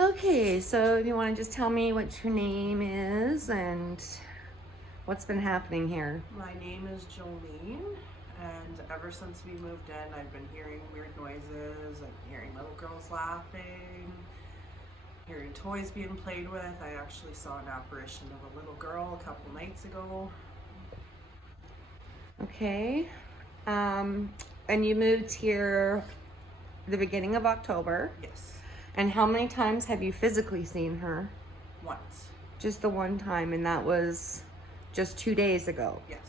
Okay, so if you want to just tell me what your name is and what's been happening here. My name is Jolene, and ever since we moved in, I've been hearing weird noises. I'm hearing little girls laughing, hearing toys being played with. I actually saw an apparition of a little girl a couple nights ago. Okay. And you moved here the beginning of October. Yes, And how many times have you physically seen her? once. Just the one time, and that was just 2 days ago. Yes,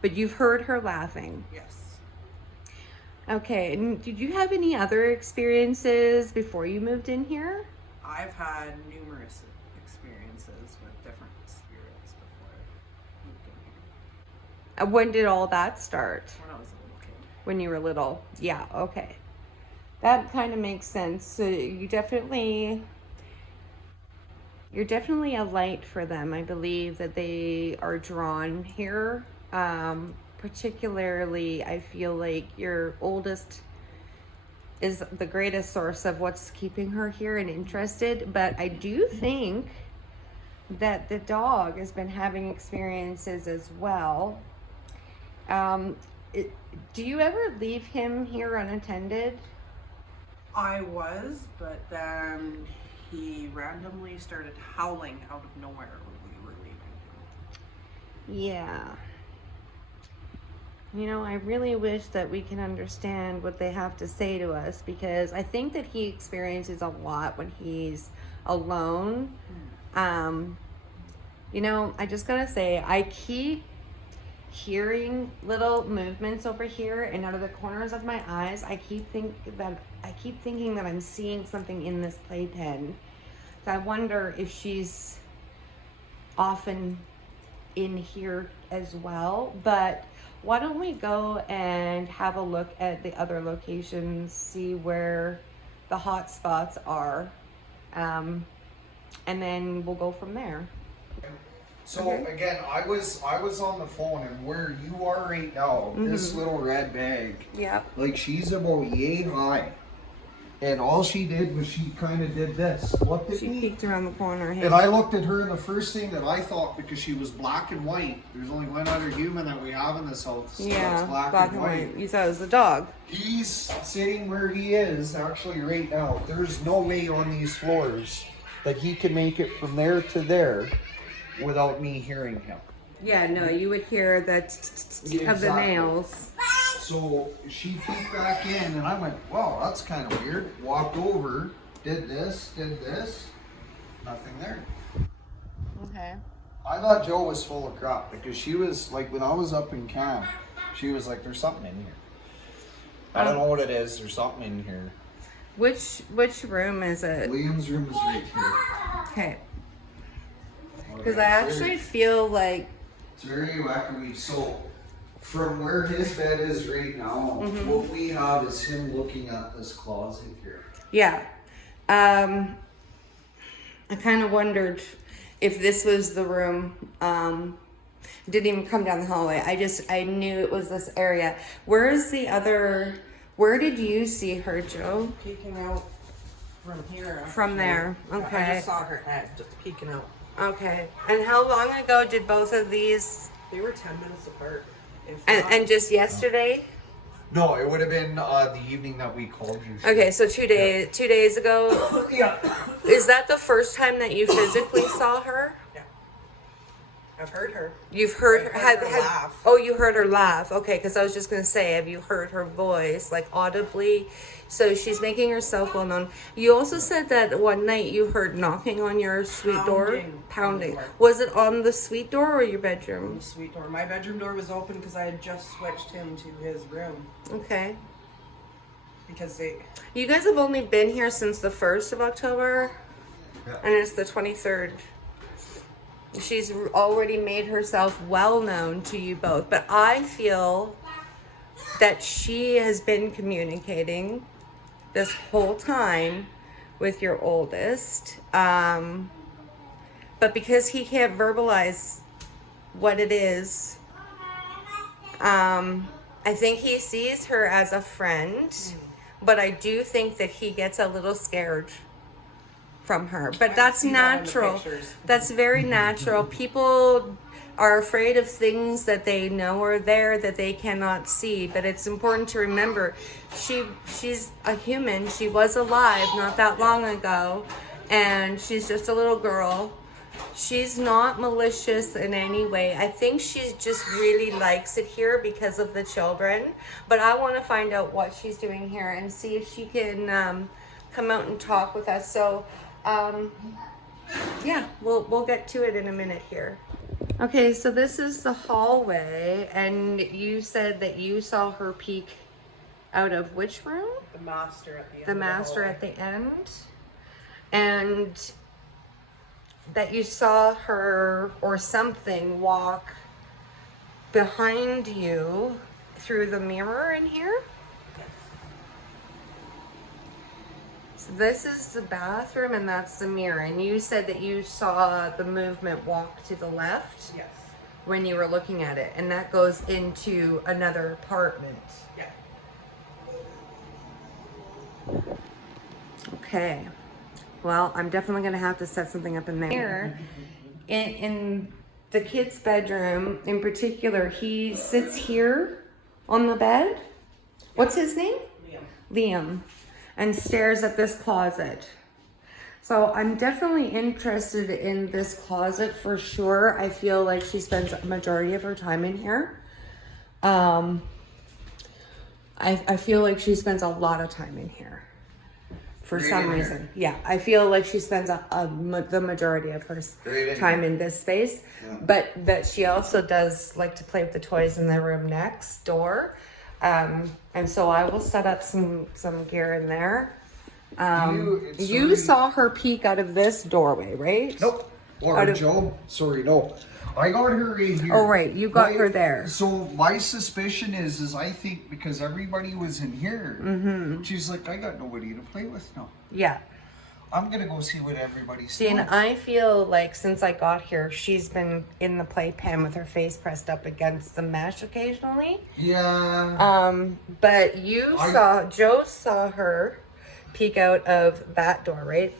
But you've heard her laughing. yes. Okay, and did you have any other experiences before you moved in here? I've had numerous experiences with different spirits before I moved in here. When did all that start? When I was a little kid. When you were little? Yeah, okay. That kind of makes sense. So you're definitely a light for them. I believe that they are drawn here. Particularly, I feel like your oldest is the greatest source of what's keeping her here and interested. But I do think that the dog has been having experiences as well. Do you ever leave him here unattended? I was, but then he randomly started howling out of nowhere when we were leaving. Yeah. You know, I really wish that we can understand what they have to say to us, because I think that he experiences a lot when he's alone. You know, I just gotta say, I keep hearing little movements over here, and out of the corners of my eyes, I keep thinking that I'm seeing something in this playpen. So I wonder if she's often in here as well. But why don't we go and have a look at the other locations, see where the hot spots are, and then we'll go from there. So again, I was on the phone, and where you are right now, this little red bag, Yep. like she's about yay high, and all she did was she kind of did this, looked at She me, peeked around the corner. Hey. and I looked at her, and the first thing that I thought, because she was black and white, there's only one other human that we have in this house that's black and white. You thought it was the dog. He's sitting where he is actually right now. There's no way on these floors that he can make it from there to there without me hearing him. Yeah, no, you would hear the of the Exactly. nails. So she peeked back in, and I went, wow, that's kind of weird. Walked over, did this, nothing there. Okay. I thought Joe was full of crap, because she was like, when I was up in camp, she was like, there's something in here. I don't know what it is, there's something in here. Which room is it? Liam's room is right here. Okay. Because I actually feel like It's very wacky. So, from where his bed is right now, what we have is him looking at this closet here. yeah. I kind of wondered if this was the room. Didn't even come down the hallway. I knew it was this area. Where did you see her, Joe? Peeking out from here. From there. Okay. I just saw her head just peeking out. Okay. And how long ago did both of these? They were 10 minutes apart. And just yesterday? No, it would have been the evening that we called you. Okay, so 2 days ago. Yeah. Is that the first time that you physically saw her? Yeah. I've heard her. You've heard her, I've heard her laugh. Oh, you heard her laugh. Okay, because I was just gonna say, have you heard her voice, like audibly? So she's making herself well known. You also said that one night you heard knocking on your suite door, pounding. Was it on the suite door or your bedroom? The suite door. My bedroom door was open because I had just switched him to his room. Okay. Because they. You guys have only been here since the 1st of October, Yeah. and it's the 23rd. She's already made herself well known to you both, but I feel that she has been communicating this whole time with your oldest, but because he can't verbalize what it is, I think he sees her as a friend, but I do think that he gets a little scared. from her. But I that's see that in the natural. pictures. That's very natural. People are afraid of things that they know are there that they cannot see. But it's important to remember she's a human. She was alive not that long ago, and she's just a little girl. She's not malicious in any way. I think she just really likes it here because of the children. But I want to find out what she's doing here and see if she can come out and talk with us. So, yeah, we'll get to it in a minute here. Okay, so this is the hallway, and you said that you saw her peek out of which room? The master at the end. The master at the end. And that you saw her or something walk behind you through the mirror in here. So this is the bathroom and that's the mirror. And you said that you saw the movement walk to the left Yes. when you were looking at it. And that goes into another apartment. Yeah. Okay. Well, I'm definitely going to have to set something up in there. In the kid's bedroom, in particular, he sits here on the bed. What's his name? Liam. And stares at this closet. So I'm definitely interested in this closet for sure. I feel like she spends a majority of her time in here. I feel like she spends a lot of time in here. For some reason. Yeah, I feel like she spends the majority of her time in this space. Yeah. But that she also does like to play with the toys in the room next door. And so I will set up some gear in there. You saw her peek out of this doorway, right? Nope. Or Joe. Sorry, no. I got her right here. Oh, right. You got her there. So my suspicion is I think because everybody was in here, she's like, I got nobody to play with now. Yeah. I'm going to go see what everybody's See, doing. and I feel like since I got here, she's been in the playpen with her face pressed up against the mesh occasionally. Yeah. But Joe saw her peek out of that door, right?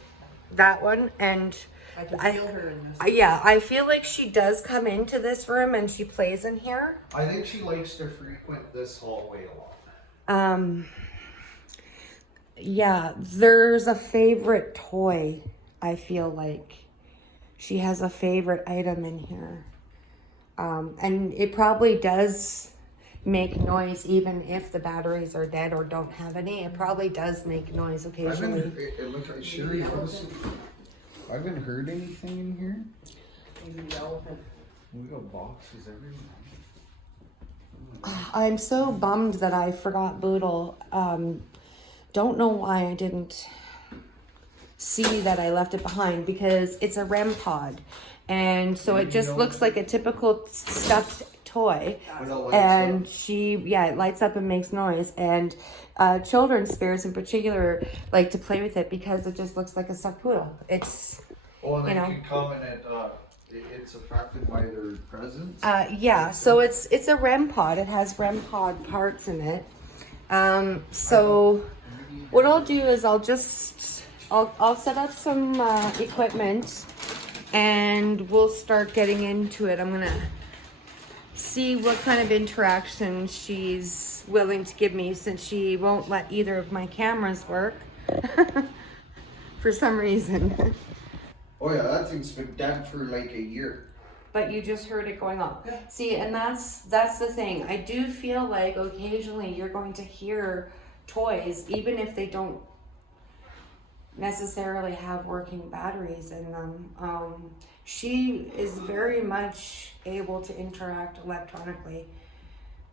That one. And I can feel her in this. Yeah, I feel like she does come into this room and she plays in here. I think she likes to frequent this hallway a lot. Yeah, there's a favorite toy. I feel like she has a favorite item in here. And it probably does make noise even if the batteries are dead or don't have any. It probably does make noise occasionally. It looks like Sherry does. I haven't heard anything in here. Maybe the elephant. We got boxes everywhere. I'm so bummed that I forgot Boodle. Don't know why I didn't see that I left it behind because it's a REM pod. And so it just looks like a typical stuffed toy. And it lights up and makes noise. And children's spirits in particular like to play with it because it just looks like a stuffed poodle. It's, and they can comment at it's affected by their presence. So it's a REM pod. It has REM pod parts in it. So what I'll do is I'll set up some equipment and we'll start getting into it. I'm gonna see what kind of interaction she's willing to give me since she won't let either of my cameras work for some reason. Oh yeah, that thing's been dead for like a year. But you just heard it going off. See, and that's the thing. I do feel like occasionally you're going to hear toys, even if they don't necessarily have working batteries in them. She is very much able to interact electronically.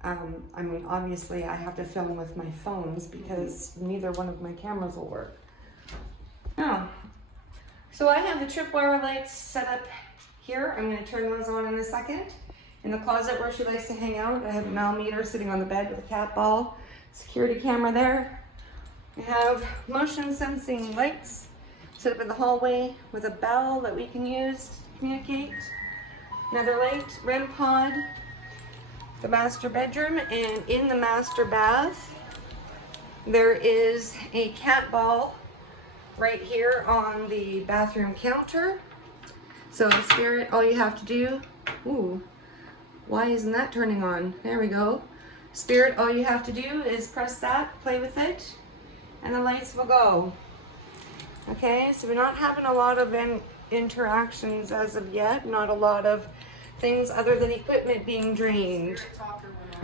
I mean, obviously I have to film with my phones because neither one of my cameras will work. So I have the tripwire lights set up here. I'm going to turn those on in a second. In the closet where she likes to hang out, I have a Malmeter sitting on the bed with a cat ball, security camera there. I have motion sensing lights set up in the hallway with a bell that we can use to communicate. Another light, REM pod, the master bedroom, and in the master bath there is a cat ball right here on the bathroom counter. So Spirit, all you have to do, ooh, why isn't that turning on? There we go. Spirit, all you have to do is press that, play with it, and the lights will go. Okay, so we're not having a lot of interactions as of yet, not a lot of things other than equipment being drained. Spirit talker went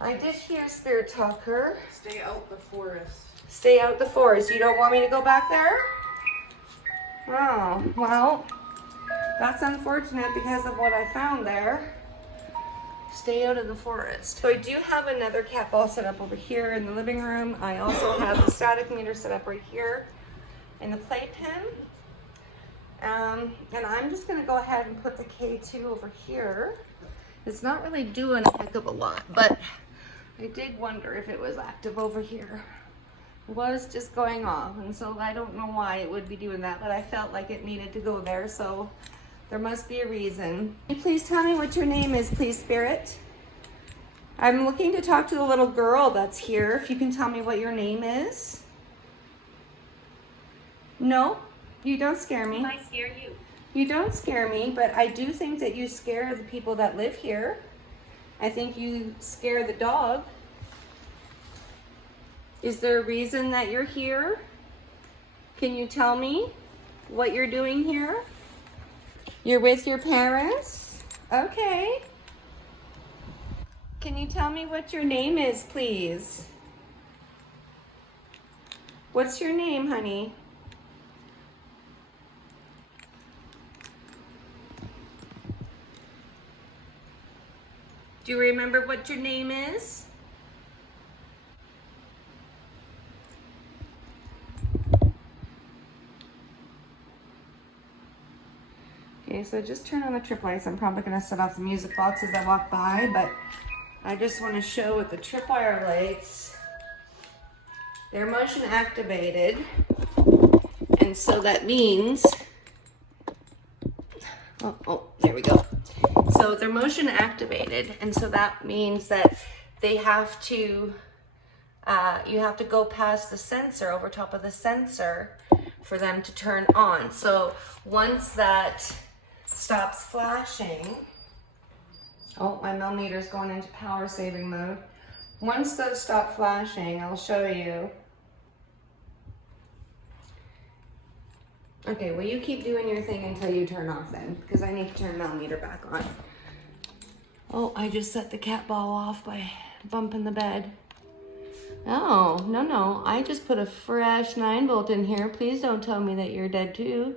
on. I did hear Spirit talker. Stay out the forest. Stay out the forest. You don't want me to go back there? Oh, well, that's unfortunate because of what I found there. Stay out of the forest. So I do have another cat ball set up over here in the living room. I also have the static meter set up right here in the playpen. And I'm just gonna go ahead and put the K2 over here. It's not really doing a heck of a lot, but I did wonder if it was active over here. It was just going off, and so I don't know why it would be doing that, but I felt like it needed to go there, so there must be a reason. Can you please tell me what your name is, please, Spirit? I'm looking to talk to the little girl that's here. If you can tell me what your name is. No, you don't scare me. I scare you. You don't scare me, but I do think that you scare the people that live here. I think you scare the dog. Is there a reason that you're here? Can you tell me what you're doing here? You're with your parents? Okay. Can you tell me what your name is, please? What's your name, honey? Do you remember what your name is? Okay, so just turn on the trip lights. I'm probably gonna set off the music box as I walk by, but I just wanna show with the tripwire lights, they're motion activated. And so that means, oh, there we go. So they're motion activated, and so that means that they have to, you have to go past the sensor, over top of the sensor, for them to turn on. So once that stops flashing, oh, my millimeter's going into power saving mode. Once those stop flashing, I'll show you. Okay, well, you keep doing your thing until you turn off then, because I need to turn millimeter back on. Oh, I just set the cat ball off by bumping the bed. Oh, no, I just put a fresh 9-volt in here. Please don't tell me that you're dead too.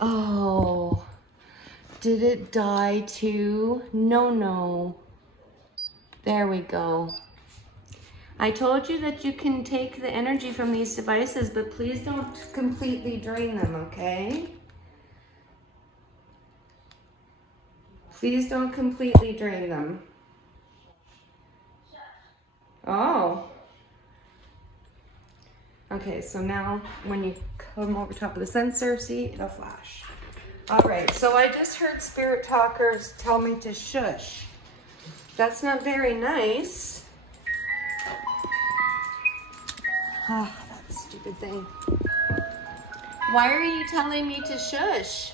Oh, did it die too? No. There we go. I told you that you can take the energy from these devices, but please don't completely drain them, okay? Please don't completely drain them. Oh. Okay, so now when you come over top of the sensor, see, it'll flash. All right, so I just heard spirit talkers tell me to shush. That's not very nice. Ah, that stupid thing. Why are you telling me to shush?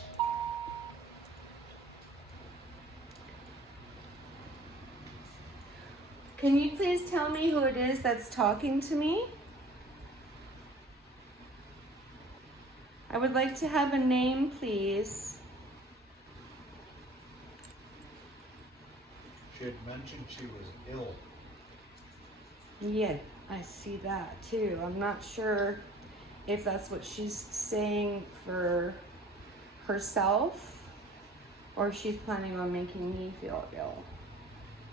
Can you please tell me who it is that's talking to me? I would like to have a name, please. She had mentioned she was ill. Yeah, I see that too. I'm not sure if that's what she's saying for herself or if she's planning on making me feel ill.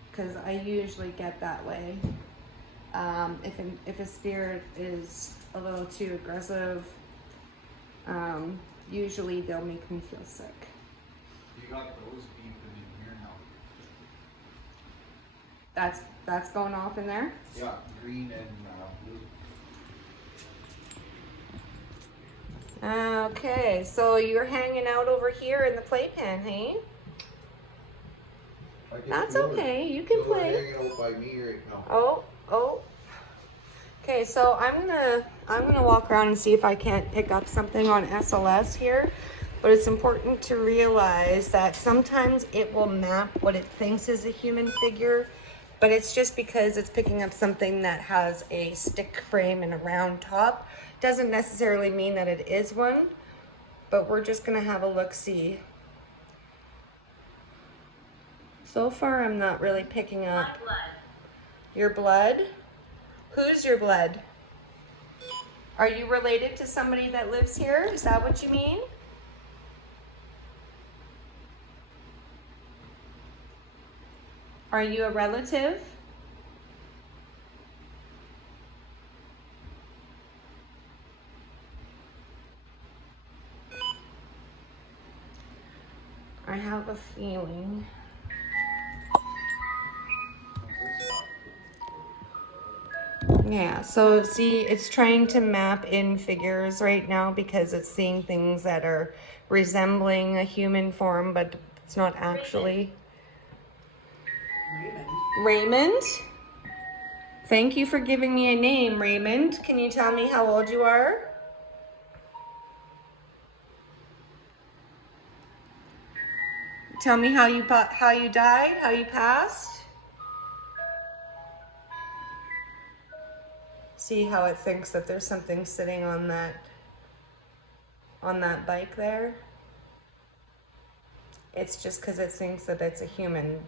Because I usually get that way. If a spirit is a little too aggressive, usually they'll make me feel sick. You got those beeping in here now. That's going off in there? Yeah, green and blue. Okay, so you're hanging out over here in the playpen, hey? That's okay, you can play. Hanging out by me right now. Oh. Okay, so I'm gonna walk around and see if I can't pick up something on SLS here. But it's important to realize that sometimes it will map what it thinks is a human figure, but it's just because it's picking up something that has a stick frame and a round top. Doesn't necessarily mean that it is one, but we're just gonna have a look-see. So far, I'm not really picking up. My blood. Your blood? Who's your blood? Are you related to somebody that lives here? Is that what you mean? Are you a relative? I have a feeling. Yeah, so see, it's trying to map in figures right now because it's seeing things that are resembling a human form, but it's not actually. Raymond? Thank you for giving me a name, Raymond. Can you tell me how old you are? Tell me how you died, how you passed. See how it thinks that there's something sitting on that bike there? It's just because it thinks that it's a human.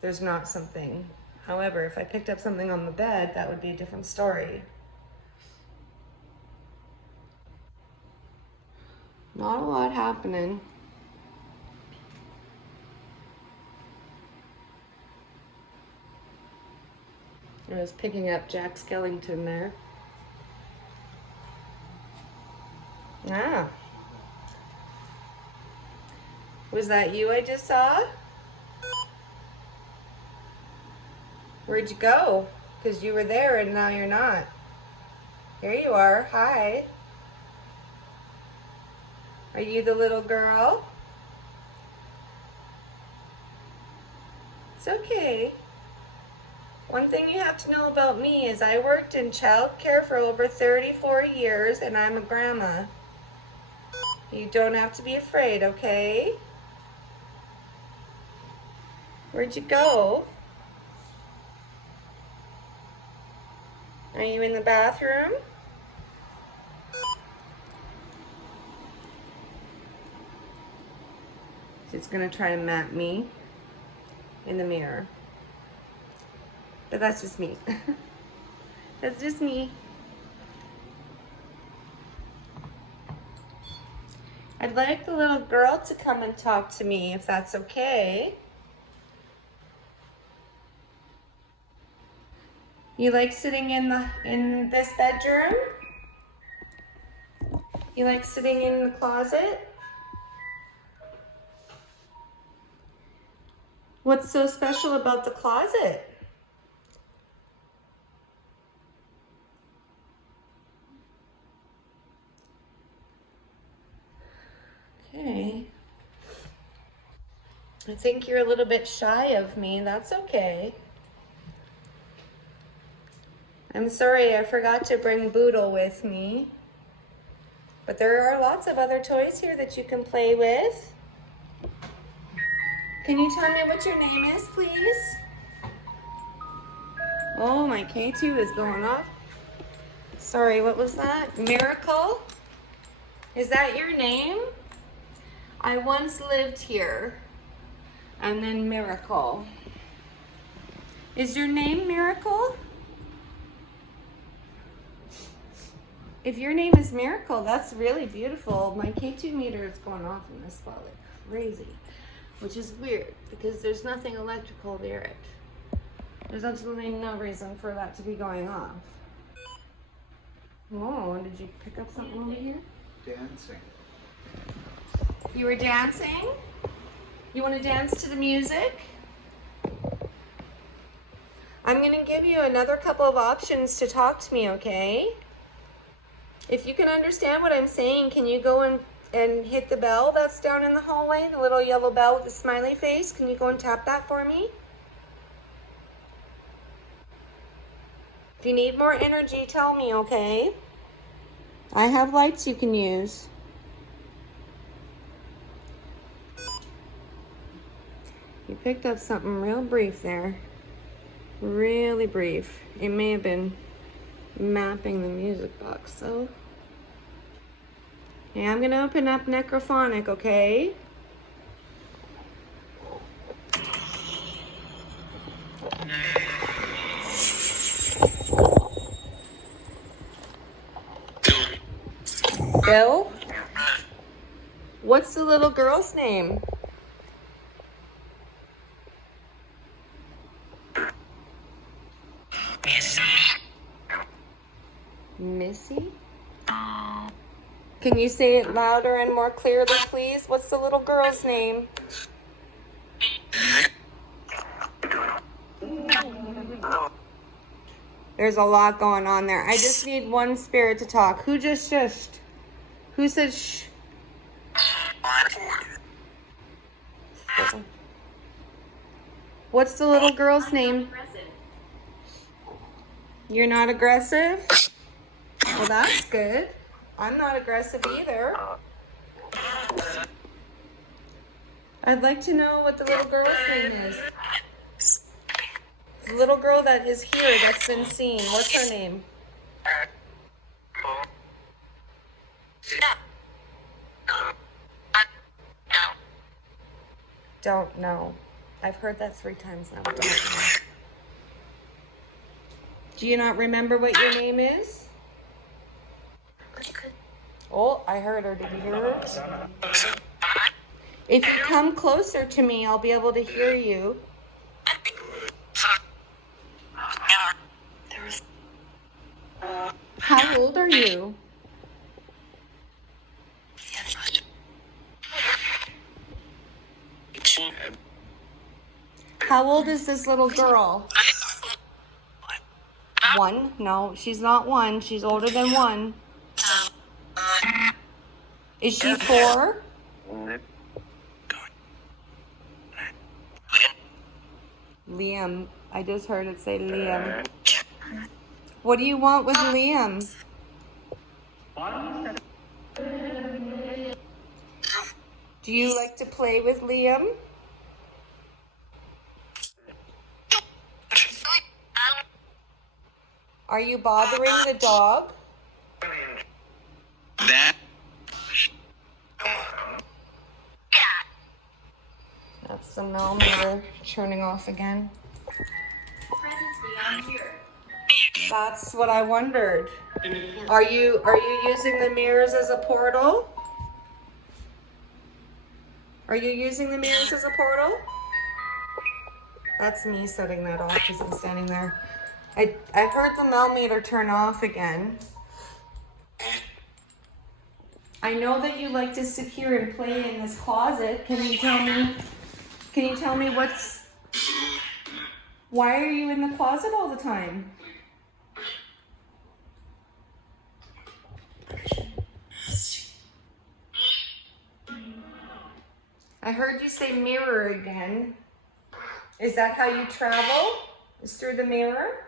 There's not something. However, if I picked up something on the bed, that would be a different story. Not a lot happening. I was picking up Jack Skellington there. Ah. Was that you I just saw? Where'd you go? Because you were there and now you're not. Here you are. Hi. Are you the little girl? It's okay. One thing you have to know about me is I worked in childcare for over 34 years and I'm a grandma. You don't have to be afraid, okay? Where'd you go? Are you in the bathroom? She's gonna try to map me in the mirror. But that's just me. That's just me. I'd like the little girl to come and talk to me if that's okay. You like sitting in this bedroom? You like sitting in the closet? What's so special about the closet? Okay. I think you're a little bit shy of me. That's okay. I'm sorry, I forgot to bring Boodle with me. But there are lots of other toys here that you can play with. Can you tell me what your name is, please? Oh, my K2 is going off. Sorry, what was that? Miracle? Is that your name? I once lived here. And then Miracle. Is your name Miracle? If your name is Miracle, that's really beautiful. My K2 meter is going off in this spot like crazy, which is weird because there's nothing electrical near it. There's absolutely no reason for that to be going off. Oh, did you pick up something over here? Dancing. You were dancing? You want to dance to the music? I'm going to give you another couple of options to talk to me, okay? If you can understand what I'm saying, can you go and hit the bell that's down in the hallway, the little yellow bell with the smiley face? Can you go and tap that for me? If you need more energy, tell me, okay? I have lights you can use. You picked up something real brief there. Really brief. It may have been mapping the music box, though. Okay, I'm gonna open up necrophonic, okay? Bill? What's the little girl's name? Missy? Can you say it louder and more clearly, please? What's the little girl's name? There's a lot going on there. I just need one spirit to talk. Who just shushed? Who said shh? What's the little girl's name? You're not aggressive? Well, that's good. I'm not aggressive either. I'd like to know what the little girl's name is. The little girl that is here, that's been seen. What's her name? Don't know. I've heard that 3 times now. Don't know. Do you not remember what your name is? Oh, I heard her. Did you hear her? If you come closer to me, I'll be able to hear you. How old are you? How old is this little girl? 1? No, she's not 1. She's older than 1. Is she 4? Liam. I just heard it say Liam. What do you want with Liam? Do you like to play with Liam? Are you bothering the dog? That's the millimeter turning off again. That's what I wondered. Are you using the mirrors as a portal? Are you using the mirrors as a portal? That's me setting that off because I'm standing there. I heard the millimeter turn off again. I know that you like to sit here and play in this closet. Can you tell me why are you in the closet all the time? I heard you say mirror again. Is that how you travel? Is through the mirror?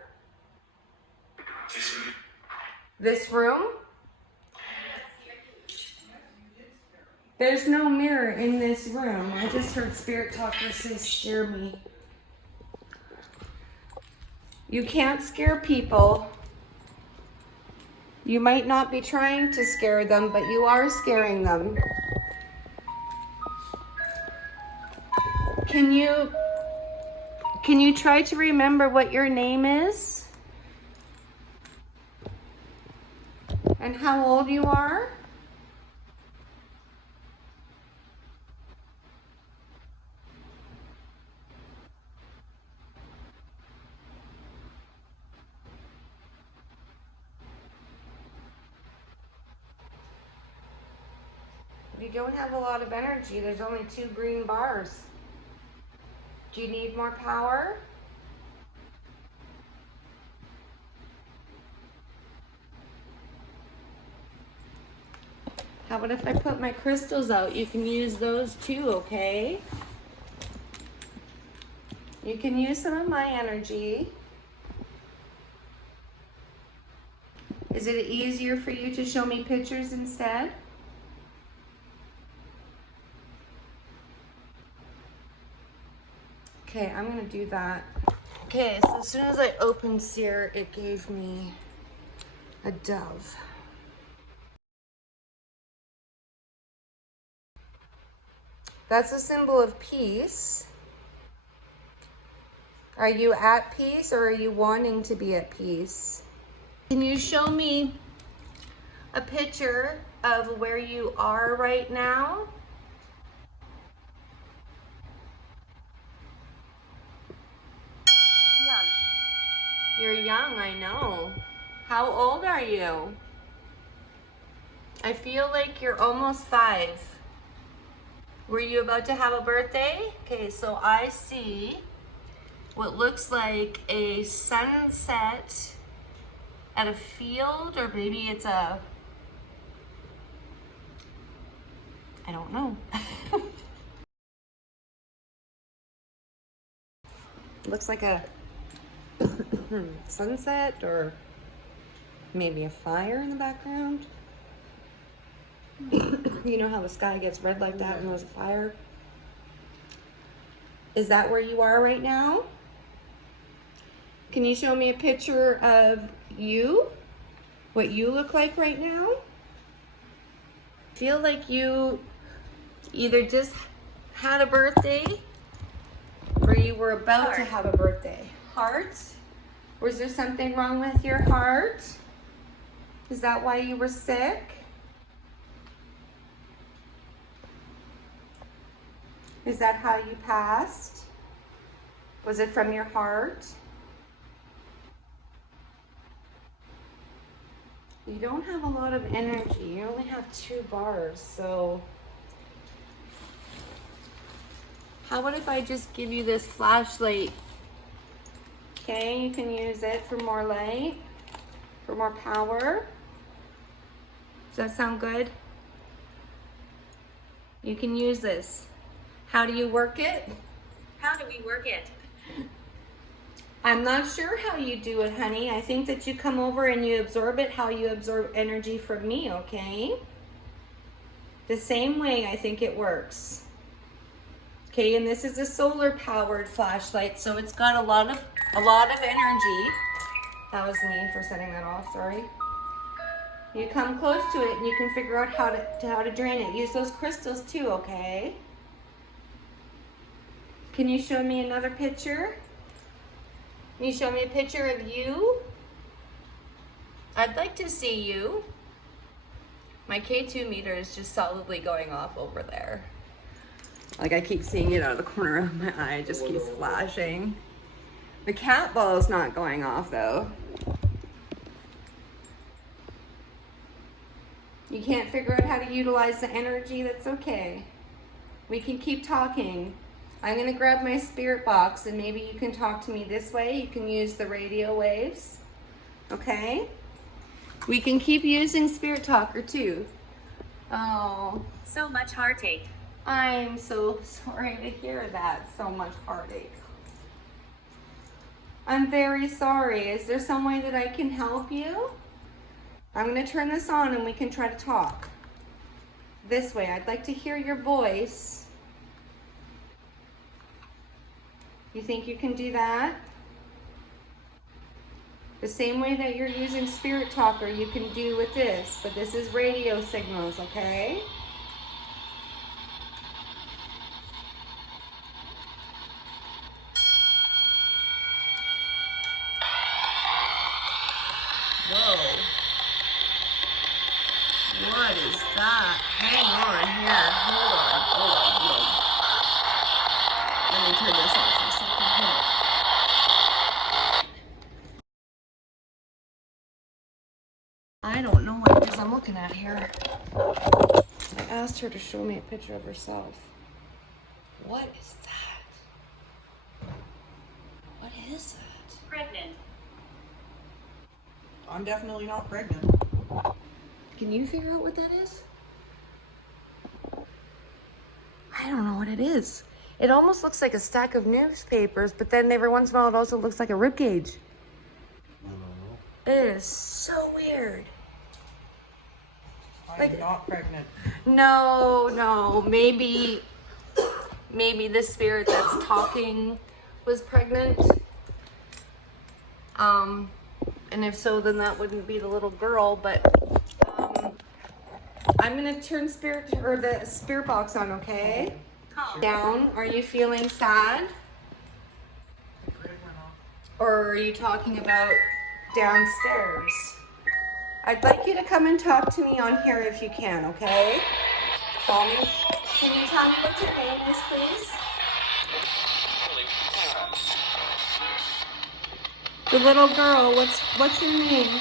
This room? There's no mirror in this room. I just heard Spirit Talker say scare me. You can't scare people. You might not be trying to scare them, but you are scaring them. Can you try to remember what your name is? And how old you are? You don't have a lot of energy. There's only 2 green bars. Do you need more power? How about if I put my crystals out? You can use those too, okay? You can use some of my energy. Is it easier for you to show me pictures instead? Okay, I'm gonna do that. Okay, so as soon as I opened Sear, it gave me a dove. That's a symbol of peace. Are you at peace or are you wanting to be at peace? Can you show me a picture of where you are right now? You're young, I know. How old are you? I feel like you're almost 5. Were you about to have a birthday? Okay, so I see what looks like a sunset at a field, or maybe it's a, I don't know. Looks like a sunset, or maybe a fire in the background. You know how the sky gets red like that when there's a fire? Is that where you are right now? Can you show me a picture of you? What you look like right now? Feel like you either just had a birthday or you were about to have a birthday. Heart? Was there something wrong with your heart? Is that why you were sick? Is that how you passed? Was it from your heart? You don't have a lot of energy. You only have 2 bars, so how about if I just give you this flashlight? Okay, you can use it for more light, for more power. Does that sound good? You can use this. How do you work it? How do we work it? I'm not sure how you do it, honey. I think that you come over and you absorb it how you absorb energy from me, okay? The same way I think it works. Okay, and this is a solar powered flashlight, so it's got a lot of energy. That was me for setting that off, sorry. You come close to it and you can figure out how to drain it. Use those crystals too, okay? Can you show me another picture? Can you show me a picture of you? I'd like to see you. My K2 meter is just solidly going off over there. Like I keep seeing it out of the corner of my eye, it just keeps flashing. The cat ball is not going off though. You can't figure out how to utilize the energy, that's okay. We can keep talking. I'm gonna grab my spirit box and maybe you can talk to me this way. You can use the radio waves, okay? We can keep using Spirit Talker too. Oh, So much heartache. I'm so sorry to hear that. So much heartache. I'm very sorry. Is there some way that I can help you? I'm gonna turn this on and we can try to talk. This way, I'd like to hear your voice. You think you can do that? The same way that you're using Spirit Talker, you can do with this, but this is radio signals, okay? Whoa. What is that? Hang on here. Hold on. Let me turn this off for a second. I don't know what it is I'm looking at here. I asked her to show me a picture of herself. What is that? What is that? Pregnant. I'm definitely not pregnant. Can you figure out what that is? I don't know what it is. It almost looks like a stack of newspapers, but then every once in a while it also looks like a ribcage. I don't know. It is so weird. I'm not pregnant. No, maybe the spirit that's talking was pregnant. And if so, then that wouldn't be the little girl, but I'm gonna turn the spirit box on, okay? Down. Are you feeling sad? Or are you talking about downstairs? I'd like you to come and talk to me on here if you can, okay? Call me. Can you tell me what your name is, please? The little girl, what's your name?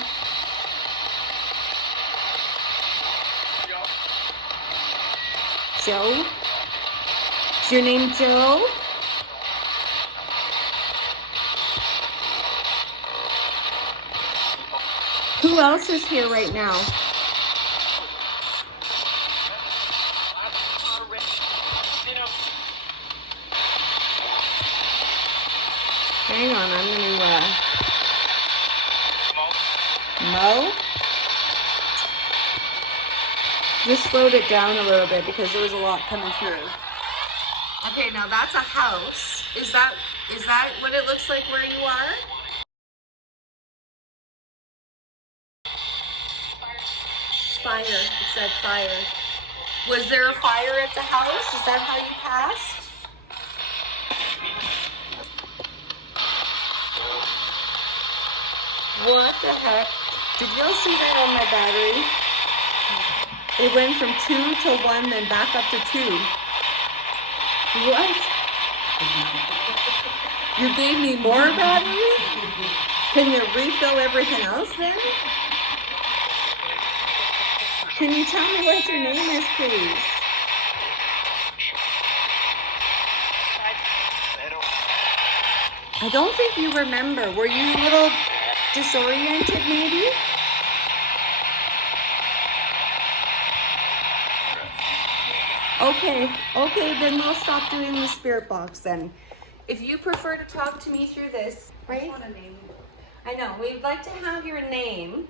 Joe? Is your name Joe? Who else is here right now? Hang on, I'm gonna Mo? Just slowed it down a little bit because there was a lot coming through. Okay, now that's a house. Is that what it looks like where you are? Fire. It said fire. Was there a fire at the house? Is that how you passed? What the heck? Did y'all see that on my battery? It went from 2 to 1, then back up to 2. What? You gave me more battery? Can you refill everything else then? Can you tell me what your name is, please? I don't think you remember. Were you a little disoriented, maybe? Okay, then we'll stop doing the spirit box then. If you prefer to talk to me through this, right? I want a name. I know, we'd like to have your name.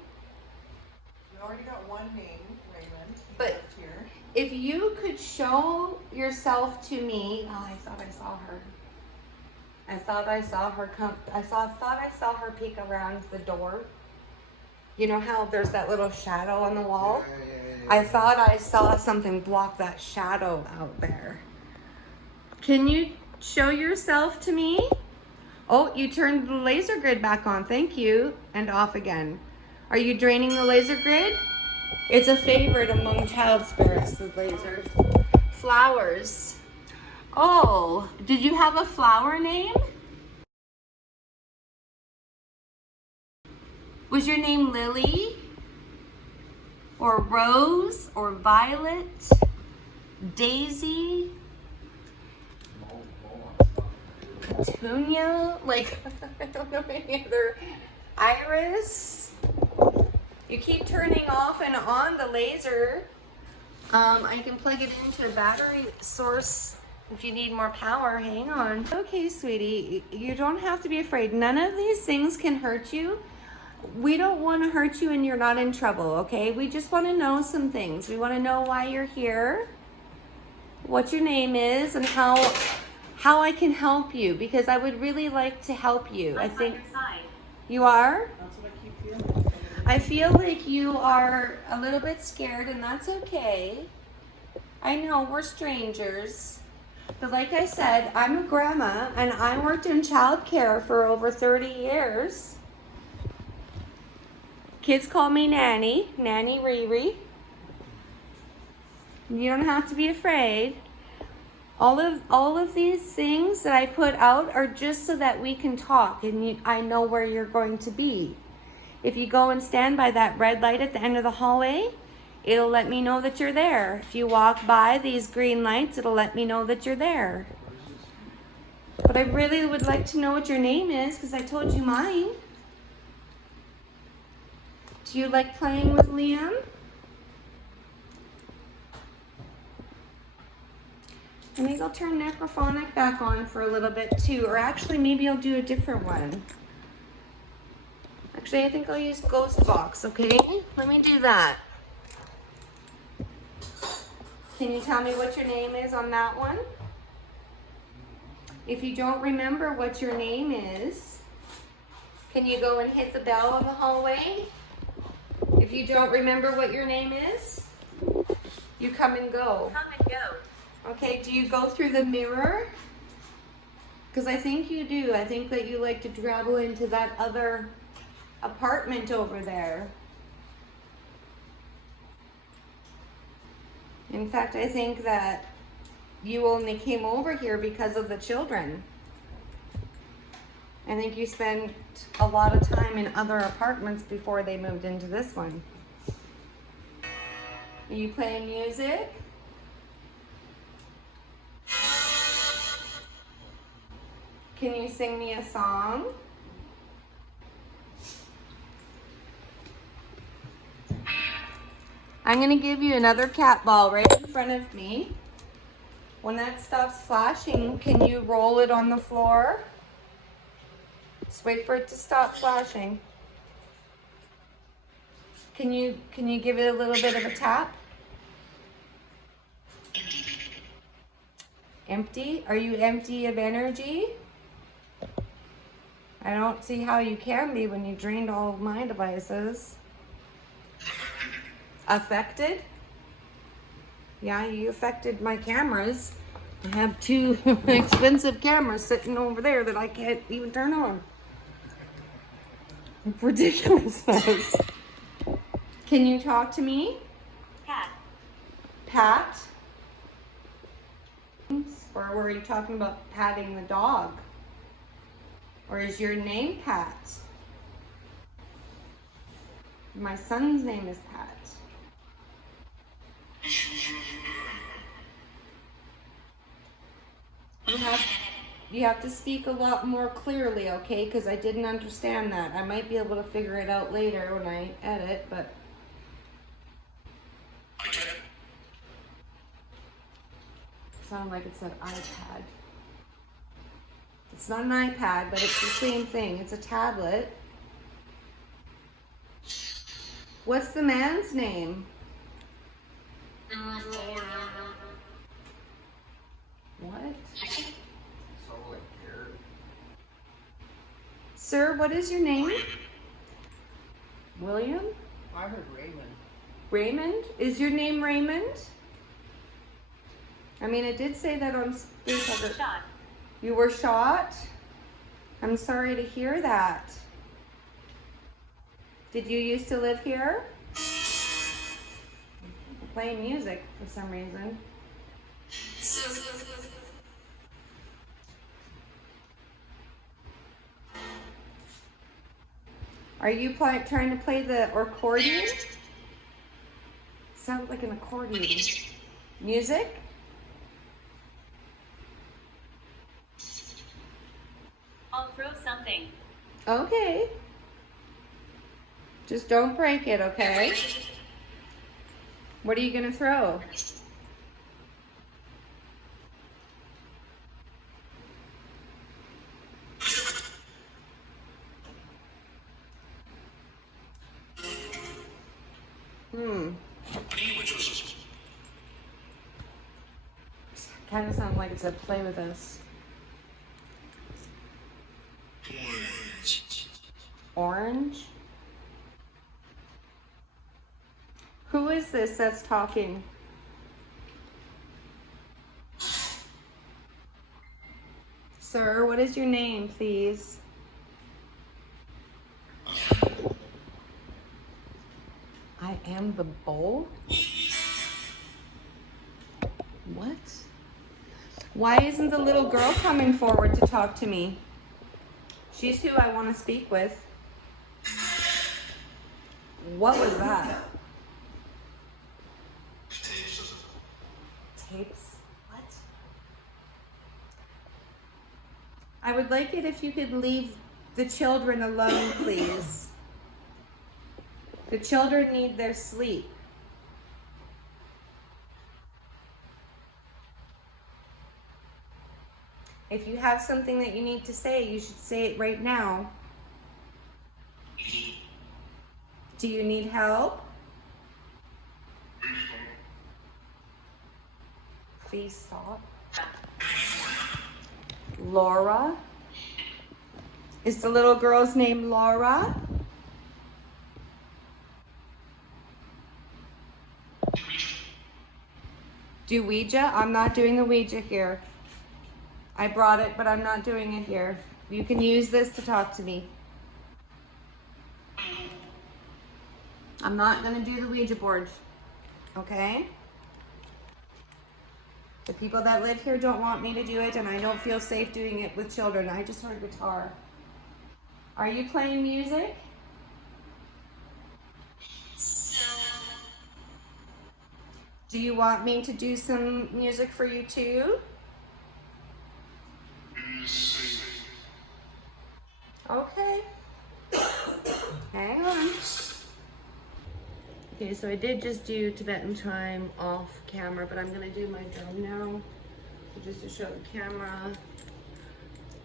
We already got one name, Raymond. But here. If you could show yourself to me, oh, I thought I saw her. I thought I saw her peek around the door. You know how there's that little shadow on the wall? Yeah. I thought I saw something block that shadow out there. Can you show yourself to me? Oh, you turned the laser grid back on. Thank you. And off again. Are you draining the laser grid? It's a favorite among child spirits, the laser. Flowers. Oh, did you have a flower name? Was your name Lily? Or Rose? Or Violet? Daisy? Petunia? Like, I don't know any other. Iris? You keep turning off and on the laser. I can plug it into a battery source if you need more power. Hang on. Okay, sweetie, you don't have to be afraid. None of these things can hurt you. We don't want to hurt you and you're not in trouble, okay? We just want to know some things. We want to know why you're here, what your name is, and how I can help you, because I would really like to help you. I think you are? That's what I keep feeling. I feel like you are a little bit scared, and that's okay. I know we're strangers, but like I said, I'm a grandma and I worked in childcare for over 30 years. Kids call me Nanny Riri. You don't have to be afraid. All of these things that I put out are just so that we can talk and I know where you're going to be. If you go and stand by that red light at the end of the hallway, it'll let me know that you're there. If you walk by these green lights, it'll let me know that you're there. But I really would like to know what your name is, because I told you mine. Do you like playing with Liam? I think I'll turn necrophonic back on for a little bit too, or actually maybe I'll do a different one. Actually, I think I'll use Ghost Box, okay? Let me do that. Can you tell me what your name is on that one? If you don't remember what your name is, can you go and hit the bell in the hallway? If you don't remember what your name is, you come and go. Come and go. Okay, do you go through the mirror? Because I think you do. I think that you like to travel into that other apartment over there. In fact, I think that you only came over here because of the children. I think you spent a lot of time in other apartments before they moved into this one. Are you playing music? Can you sing me a song? I'm gonna give you another cat ball right in front of me. When that stops flashing, can you roll it on the floor? Just wait for it to stop flashing. Can you give it a little bit of a tap? Empty? Are you empty of energy? I don't see how you can be when you drained all of my devices. Affected? Yeah, you affected my cameras. I have two expensive cameras sitting over there that I can't even turn on. Ridiculousness. Can you talk to me? Pat. Pat? Or were you talking about patting the dog? Or is your name Pat? My son's name is Pat. You have to speak a lot more clearly, okay? Because I didn't understand that. I might be able to figure it out later when I edit, but... Sound like it said iPad. It's not an iPad, but it's the same thing. It's a tablet. What's the man's name? What? Sir, what is your name? William? I heard Raymond. Raymond? Is your name Raymond? I mean, it did say that on speaker. Shot. You were shot? I'm sorry to hear that. Did you used to live here? Playing music for some reason. Are you trying to play the accordion? Sounds like an accordion. Music? I'll throw something. Okay. Just don't break it, okay? What are you gonna throw? Kind of sounds like it said play with us. Orange? Who is this that's talking? Sir, what is your name, please? I am the bowl? What? Why isn't the little girl coming forward to talk to me? She's who I want to speak with. What was that? Tapes? What? I would like it if you could leave the children alone, please. The children need their sleep. If you have something that you need to say, you should say it right now. Do you need help? Please stop. Laura? Is the little girl's name Laura? Do Ouija? I'm not doing the Ouija here. I brought it, but I'm not doing it here. You can use this to talk to me. I'm not gonna do the Ouija board, okay? The people that live here don't want me to do it, and I don't feel safe doing it with children. I just heard guitar. Are you playing music? Do you want me to do some music for you too? Okay. Hang on. Okay, so I did just do Tibetan chime off camera, but I'm gonna do my drum now. So just to show the camera,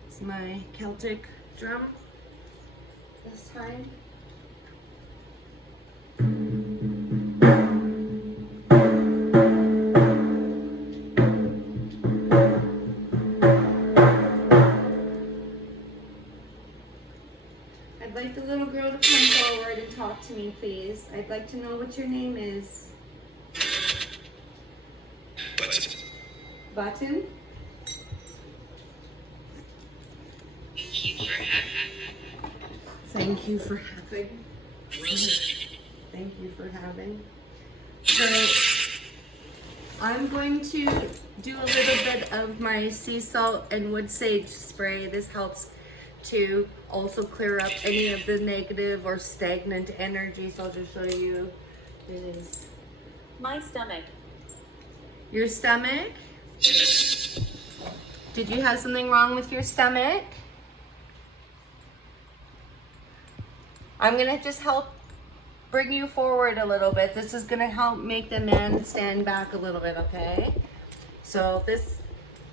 it's my Celtic drum this time. I'd like the little girl to come forward and talk to me, please. I'd like to know what your name is. Button? Thank you for having. Thank you for having. So, I'm going to do a little bit of my sea salt and wood sage spray. This helps to also clear up any of the negative or stagnant energy. So I'll just show you. It is My stomach. your stomach. Did you have something wrong with your stomach? I'm gonna just help bring you forward a little bit. This is gonna help make the man stand back a little bit, okay? So this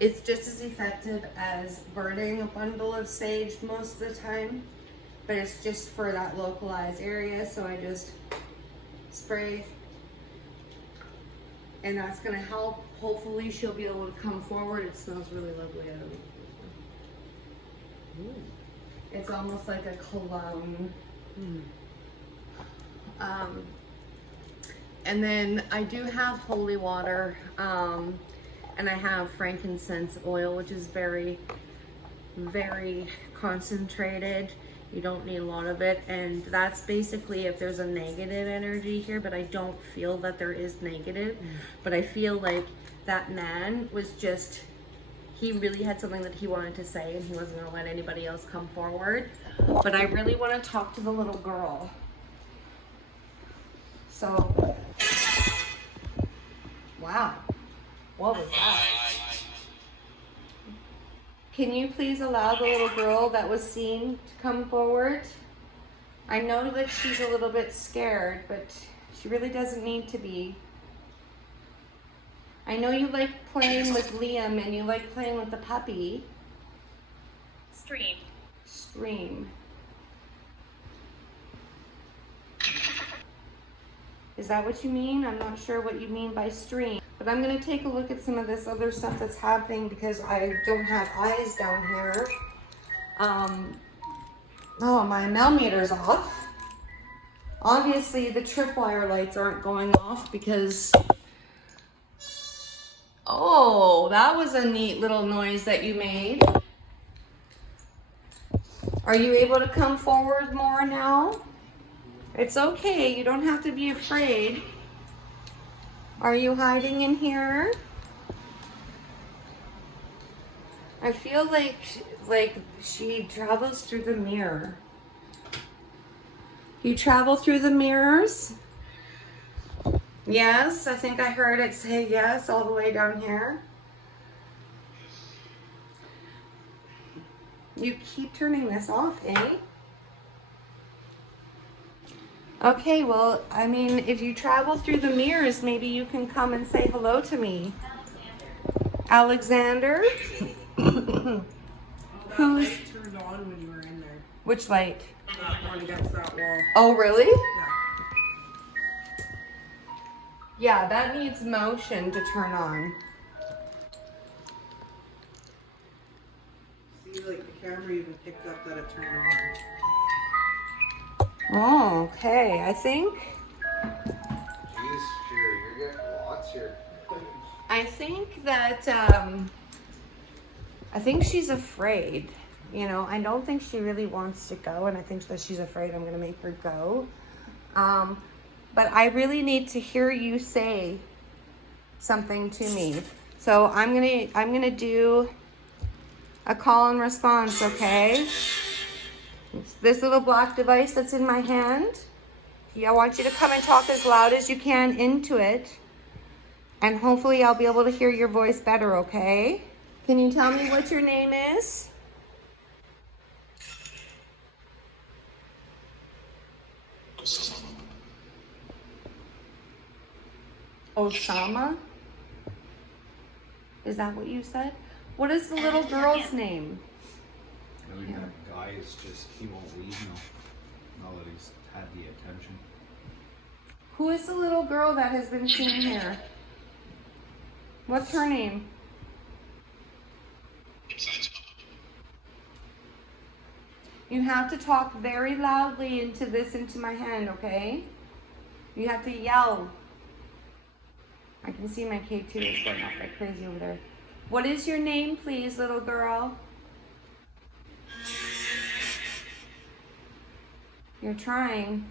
is just as effective as burning a bundle of sage most of the time, but it's just for that localized area. So I just spray, and that's gonna help. Hopefully she'll be able to come forward. It smells really lovely. I don't know. It's almost like a cologne. And then I do have holy water, and I have frankincense oil, which is very, very concentrated. You don't need a lot of it, and that's basically if there's a negative energy here, but I don't feel that there is negative, but I feel like that man was just, he really had something that he wanted to say, and he wasn't gonna let anybody else come forward. But I really want to talk to the little girl. So, wow, what was that? Can you please allow the little girl that was seen to come forward? I know that she's a little bit scared, but she really doesn't need to be. I know you like playing with Liam and you like playing with the puppy. Stream. Stream. Is that what you mean? I'm not sure what you mean by stream. But I'm going to take a look at some of this other stuff that's happening because I don't have eyes down here. Oh, my millimeter's off. Obviously, the tripwire lights aren't going off because... Oh, that was a neat little noise that you made. Are you able to come forward more now? It's okay, you don't have to be afraid. Are you hiding in here? I feel like she travels through the mirror. You travel through the mirrors? Yes, I think I heard it say yes all the way down here. You keep turning this off, eh? Okay, well, I mean, if you travel through the mirrors, maybe you can come and say hello to me. Alexander? That light turned on when you were in there. Which light? That one against that wall. Oh, really? Yeah. Yeah, that needs motion to turn on. See, like the camera even picked up that it turned on. Oh, okay. I think Jeez, Sherry, you're getting lots here. that I think she's afraid. You know, I don't think she really wants to go, and I think that she's afraid I'm gonna make her go. But I really need to hear you say something to me. So I'm gonna do a call and response, okay? It's this little black device that's in my hand. I want you to come and talk as loud as you can into it. And hopefully I'll be able to hear your voice better, okay? Can you tell me what your name is? Osama? Is that what you said? What is the little girl's name? I mean, that guy is just, he won't leave now that he's had the attention. Who is the little girl that has been seen here? What's her name? You have to talk very loudly into my hand, okay? You have to yell. I can see my K2 is going off like crazy over there. What is your name, please, little girl? You're trying.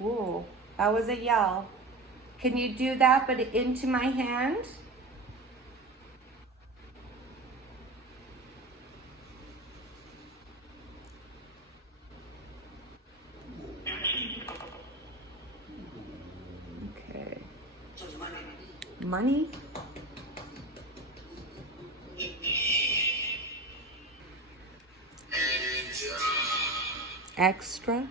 Ooh, that was a yell. Can you do that, but into my hand? Okay. Money? Extra?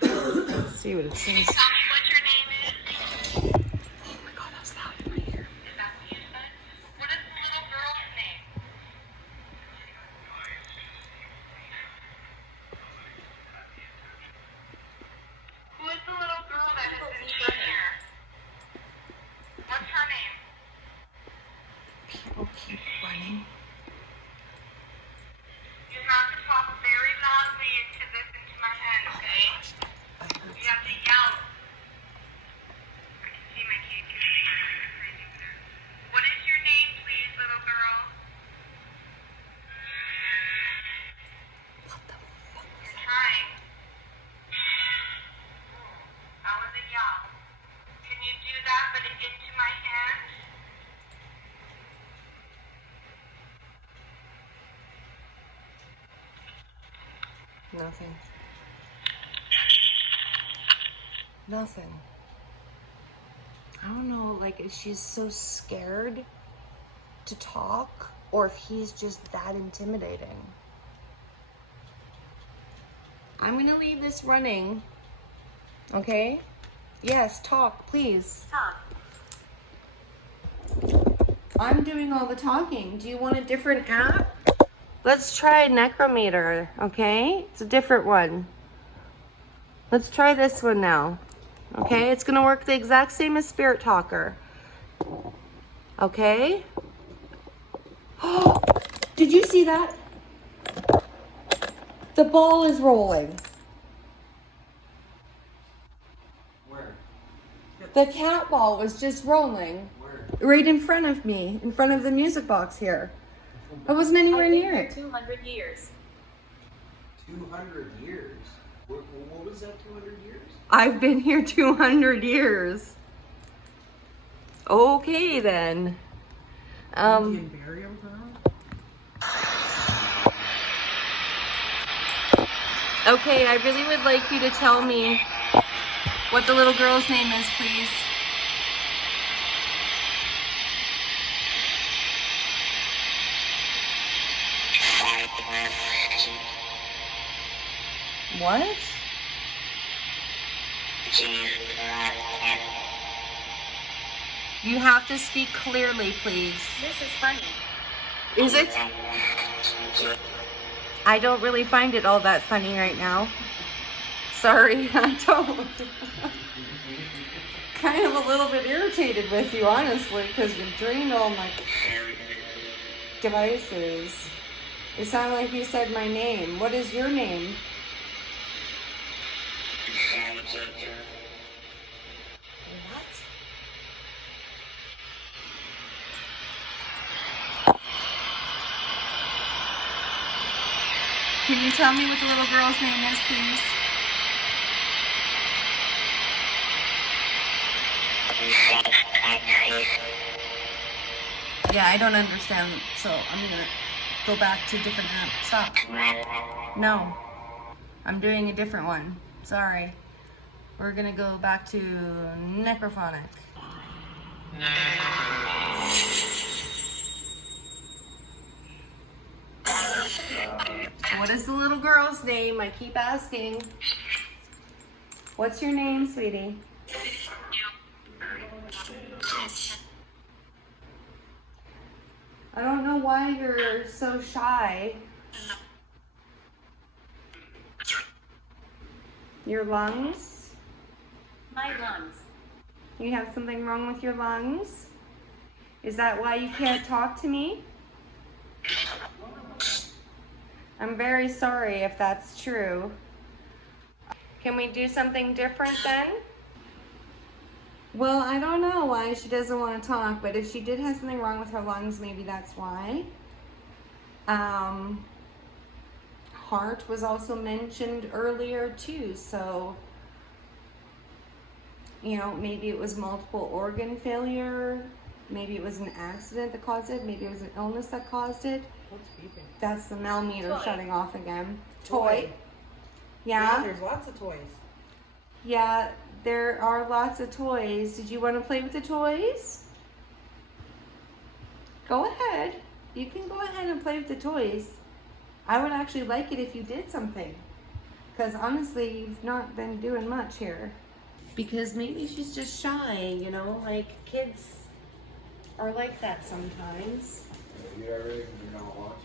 Let's see what it says. Tell me what your name is. Oh my god, that's loud in my ear. Is that what you said? What is the little girl's name? Who is the little girl that has been shown here? What's her name? People keep running. You have to talk very loudly into my head, okay? You have to yell. I can see my K2 crazy there. What is your name, please, little girl? What the fuck was You're trying. That was a yell. Can you do that, but into my hand? Nothing. Nothing. I don't know, like, if she's so scared to talk or if he's just that intimidating. I'm gonna leave this running. Okay? Yes, talk, please. I'm doing all the talking. Do you want a different app? Let's try Necrometer, okay? It's a different one. Let's try this one now. Okay, it's gonna work the exact same as Spirit Talker. Okay? Oh, did you see that? The ball is rolling. Where? The cat ball was just rolling Where? right in front of me, in front of the music box here. I wasn't anywhere I've been near here it. 200 years. 200 years? What was that, 200 years? I've been here 200 years. Okay then. Indian burial ground? Okay, I really would like you to tell me what the little girl's name is, please. What? You have to speak clearly, please. This is funny. Is it? I don't really find it all that funny right now. Sorry, I don't. Kind of a little bit irritated with you, honestly, because you drained all my devices. It sounded like you said my name. What is your name? What? Can you tell me what the little girl's name is, please? Yeah, I don't understand, so I'm gonna go back to a different app. Stop. No. I'm doing a different one. Sorry. We're gonna go back to necrophonic. What is the little girl's name? I keep asking. What's your name, sweetie? I don't know why you're so shy. Your lungs? My lungs. You have something wrong with your lungs? Is that why you can't talk to me? I'm very sorry if that's true. Can we do something different then? Well, I don't know why she doesn't want to talk, but if she did have something wrong with her lungs, maybe that's why. Heart was also mentioned earlier too, so, you know, maybe it was multiple organ failure, maybe it was an accident that caused it, maybe it was an illness that caused it. What's beeping? That's the millimeter Toy. shutting off again. Toy. Yeah? There's lots of toys. Yeah, there are lots of toys. Did you want to play with the toys? Go ahead. You can go ahead and play with the toys. I would actually like it if you did something. Because honestly, you've not been doing much here. Because maybe she's just shy, you know? Like, kids are like that sometimes. You're everything, you're not watching.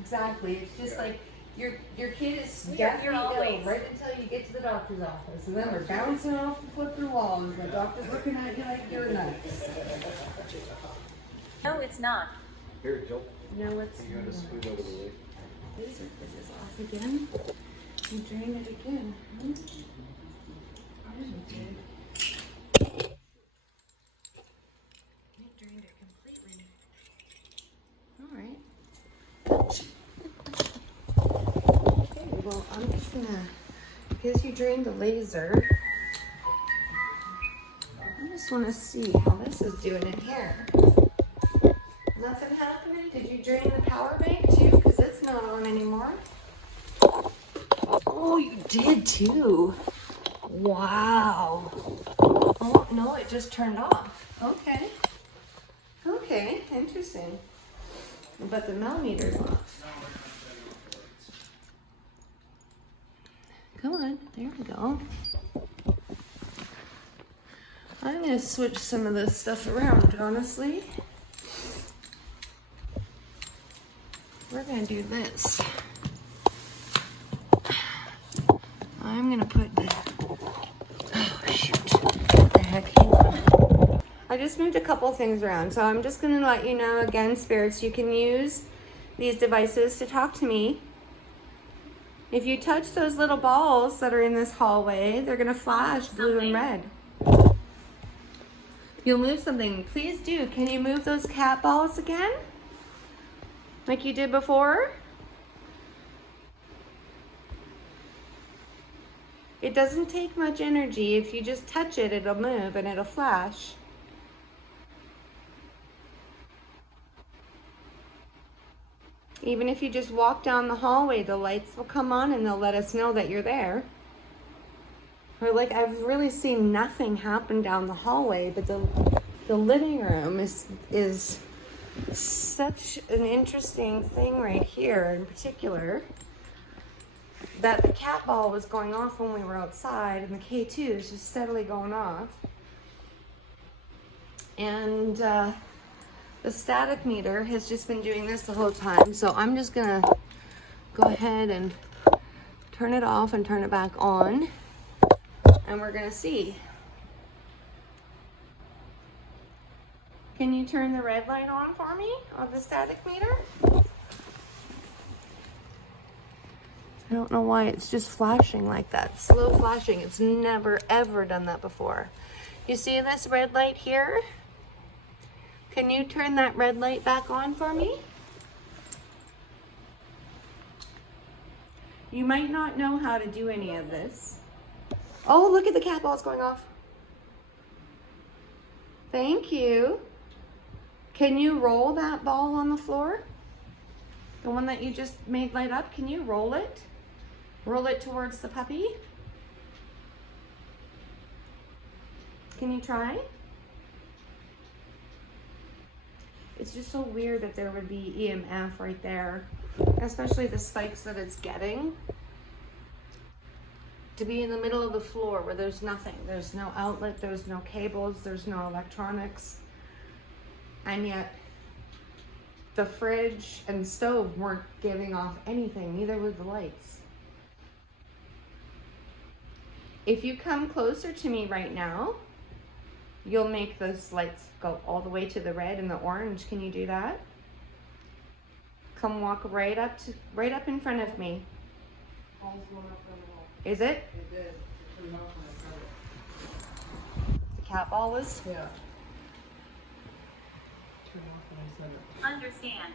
Exactly. It's just like your kid is You're definitely ill always- right until you get to the doctor's office, and then they're bouncing off the flipping walls. And the doctor's looking at you like you're nuts. No, it's not. Here, Joe. No, it's You gotta scoot out of the way. Laser is off again. You drained it again. Huh? You drained it completely. All right. Okay, well, I'm just gonna, because you drained the laser, I just want to see how this is doing in here. Nothing happening? Did you drain the power bank too? Because it's not on anymore. Oh, you did too. Wow. Oh, no, it just turned off. Okay. Okay, interesting. But the millimeter's off. Come on, there we go. I'm gonna switch some of this stuff around, honestly. We're gonna do this. I'm gonna put the, oh shoot, what the heck, hang on. I just moved a couple things around, so I'm just gonna let you know again, spirits, you can use these devices to talk to me. If you touch those little balls that are in this hallway, they're gonna flash blue and red. You'll move something, please do. Can you move those cat balls again? Like you did before? It doesn't take much energy. If you just touch it, it'll move and it'll flash. Even if you just walk down the hallway, the lights will come on and they'll let us know that you're there. Or like, I've really seen nothing happen down the hallway, but the living room is such an interesting thing right here in particular, that the cat ball was going off when we were outside and the K2 is just steadily going off. And the static meter has just been doing this the whole time. So I'm just gonna go ahead and turn it off and turn it back on. And we're gonna see. Can you turn the red light on for me on the static meter? I don't know why it's just flashing like that. Slow flashing. It's never ever done that before. You see this red light here? Can you turn that red light back on for me? You might not know how to do any of this. Oh, look at the cat balls going off. Thank you. Can you roll that ball on the floor? The one that you just made light up, can you roll it? Roll it towards the puppy. Can you try? It's just so weird that there would be EMF right there, especially the spikes that it's getting. To be in the middle of the floor where there's nothing. There's no outlet, there's no cables, there's no electronics. And yet the fridge and stove weren't giving off anything, neither were the lights. If you come closer to me right now, you'll make those lights go all the way to the red and the orange. Can you do that? Come walk right up in front of me. Is it? It did. It off when I said it. The cat ball was? Yeah. Turn off when I said it. Understand.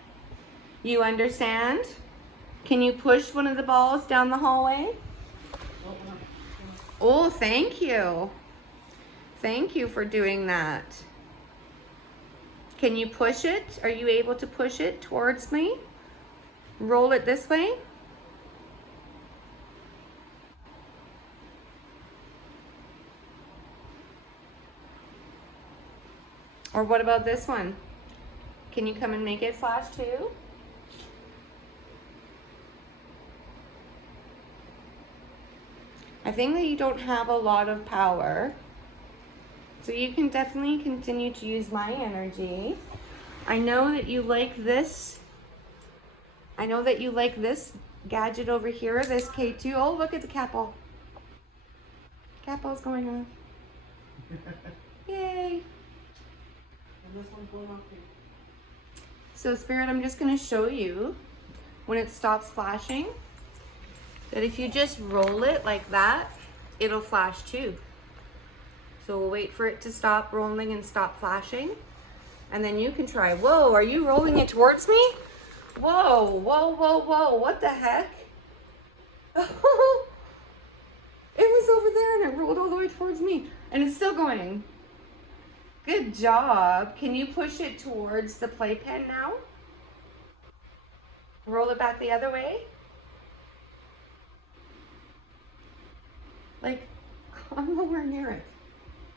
You understand? Can you push one of the balls down the hallway? Oh, thank you. Thank you for doing that. Can you push it? Are you able to push it towards me? Roll it this way. Or what about this one? Can you come and make it flash too? I think that you don't have a lot of power, so you can definitely continue to use my energy. I know that you like this. I know that you like this gadget over here, this K2. Oh, look at the cat ball. Cat ball's going on. Yay. And this one's going off too. So Spirit, I'm just gonna show you when it stops flashing, that if you just roll it like that, it'll flash too. So we'll wait for it to stop rolling and stop flashing. And then you can try. Whoa, are you rolling it towards me? Whoa, whoa, whoa, whoa, what the heck? It was over there and it rolled all the way towards me. And it's still going. Good job. Can you push it towards the playpen now? Roll it back the other way. Like, I'm nowhere near it.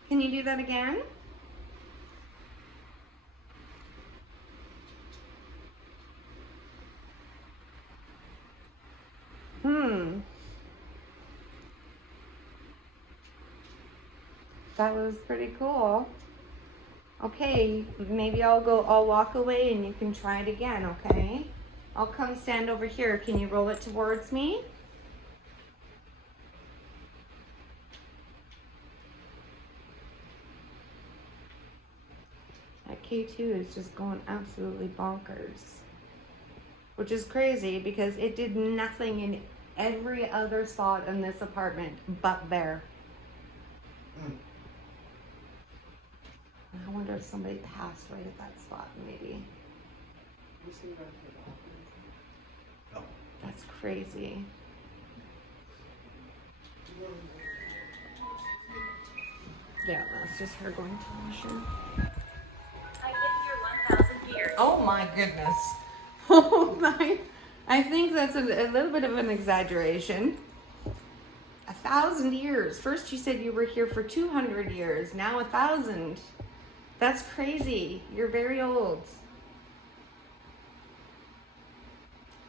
Can you do that again? That was pretty cool. Okay, maybe I'll walk away and you can try it again, okay? I'll come stand over here. Can you roll it towards me? That K2 is just going absolutely bonkers. Which is crazy because it did nothing in every other spot in this apartment but there. I wonder if somebody passed right at that spot, maybe. No. That's crazy. Yeah, that's just her going to the washroom. I live here 1,000 years. Oh my goodness. Oh my. I think that's a little bit of an exaggeration. 1,000 years. First you said you were here for 200 years. Now 1,000. That's crazy. You're very old.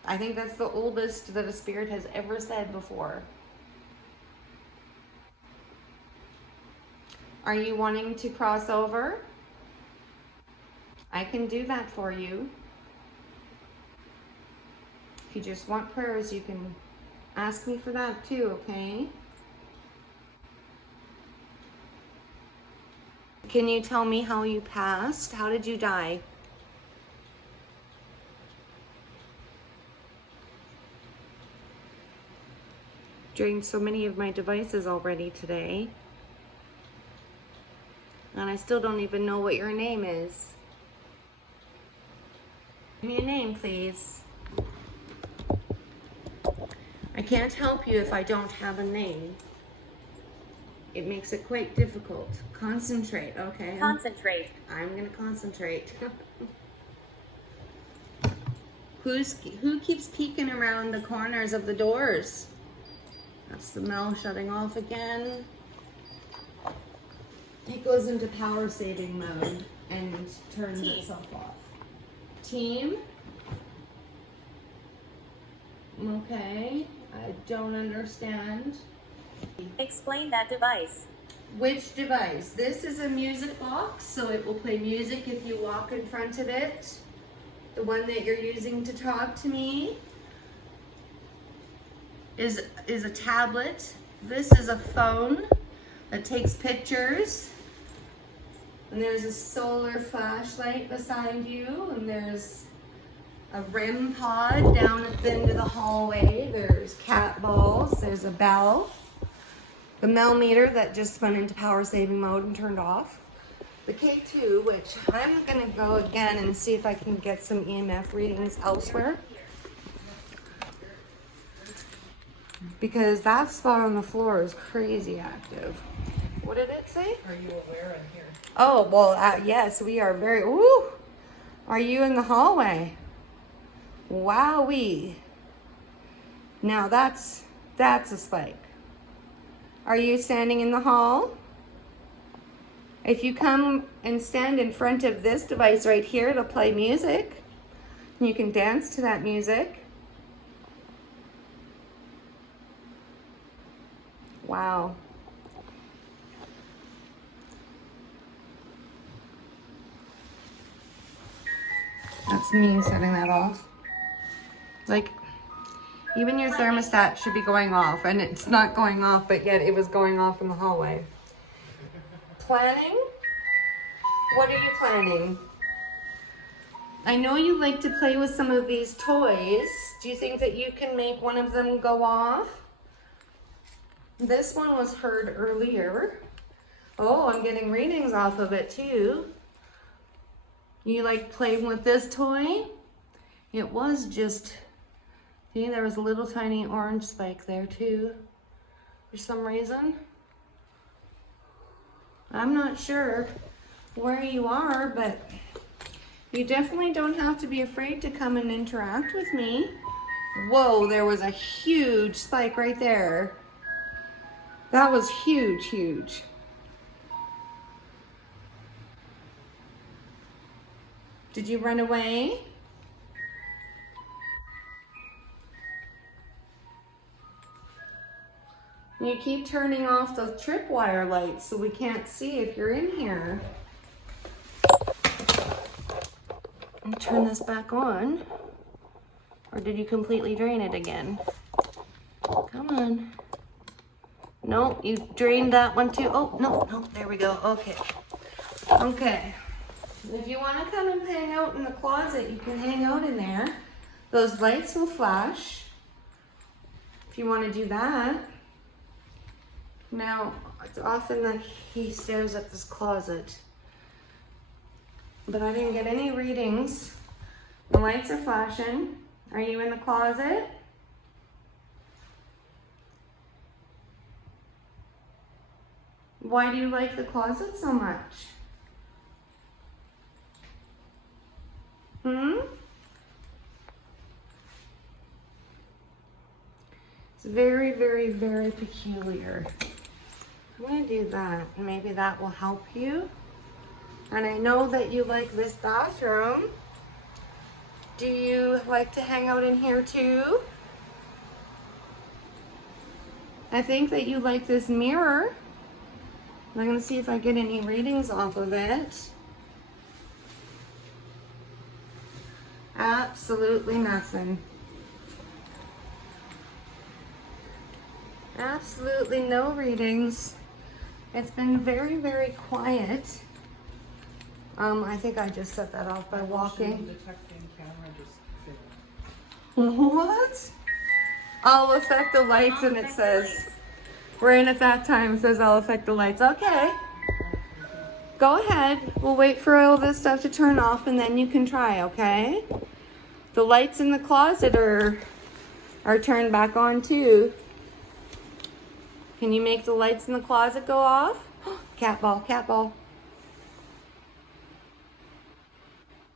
I think that's the oldest that a spirit has ever said before. Are you wanting to cross over? I can do that for you. If you just want prayers, you can Ask me for that too, okay? Can you tell me how you passed? How did you die? Drained so many of my devices already today. And I still don't even know what your name is. Give me a name, please. I can't help you if I don't have a name. It makes it quite difficult. Concentrate, okay? Concentrate. I'm gonna concentrate. Who keeps peeking around the corners of the doors? That's the Mel shutting off again. It goes into power saving mode and turns itself off. Team? Okay, I don't understand. Explain that device. Which device? This is a music box, so it will play music if you walk in front of it. The one that you're using to talk to me is a tablet. This is a phone that takes pictures. And there's a solar flashlight beside you, and there's a REM pod down at the end of the hallway. There's cat balls, there's a bell. The Mel meter that just went into power saving mode and turned off. The K2, which I'm gonna go again and see if I can get some EMF readings elsewhere. Because that spot on the floor is crazy active. What did it say? Are you aware I'm here? Oh, well, yes, we are very, ooh. Are you in the hallway? Wowee. Now that's a spike. Are you standing in the hall? If you come and stand in front of this device right here, it'll play music. You can dance to that music. Wow. That's me setting that off. Like, even your thermostat should be going off, and it's not going off, but yet it was going off in the hallway. Planning? What are you planning? I know you like to play with some of these toys. Do you think that you can make one of them go off? This one was heard earlier. Oh, I'm getting readings off of it too. You like playing with this toy? It was just, see, there was a little tiny orange spike there too, for some reason. I'm not sure where you are, but you definitely don't have to be afraid to come and interact with me. Whoa, there was a huge spike right there. That was huge, huge. Did you run away? You keep turning off those tripwire lights so we can't see if you're in here. Let me turn this back on. Or did you completely drain it again? Come on. No, you drained that one too. Oh, no, there we go. Okay. Okay. If you want to come and hang out in the closet, you can hang out in there. Those lights will flash if you want to do that. Now, it's often that he stares at this closet, but I didn't get any readings. The lights are flashing. Are you in the closet? Why do you like the closet so much? It's very, very, very peculiar. I'm gonna do that. Maybe that will help you. And I know that you like this bathroom. Do you like to hang out in here too? I think that you like this mirror. I'm gonna see if I get any readings off of it. Absolutely nothing. absolutely no readings. It's been very, very quiet. I think I just set that off by walking. Detecting camera just failed. What? I'll affect the lights, and it says, right at that time, it says I'll affect the lights. Okay. Go ahead. We'll wait for all this stuff to turn off, and then you can try, okay? The lights in the closet are turned back on, too. Can you make the lights in the closet go off? Cat ball, cat ball.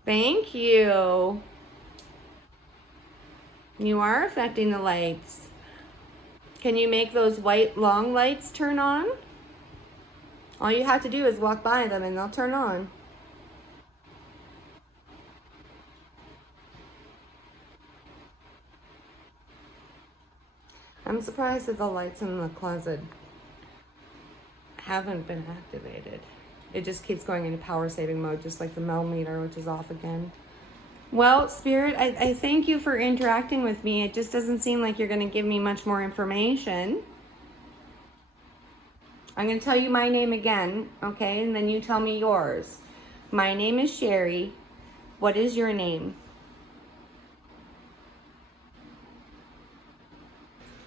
Thank you. You are affecting the lights. Can you make those white long lights turn on? All you have to do is walk by them and they'll turn on. I'm surprised that the lights in the closet haven't been activated. It just keeps going into power saving mode, just like the millimeter, which is off again. Well, Spirit, I thank you for interacting with me. It just doesn't seem like you're going to give me much more information. I'm going to tell you my name again, okay? And then you tell me yours. My name is Sherry. What is your name?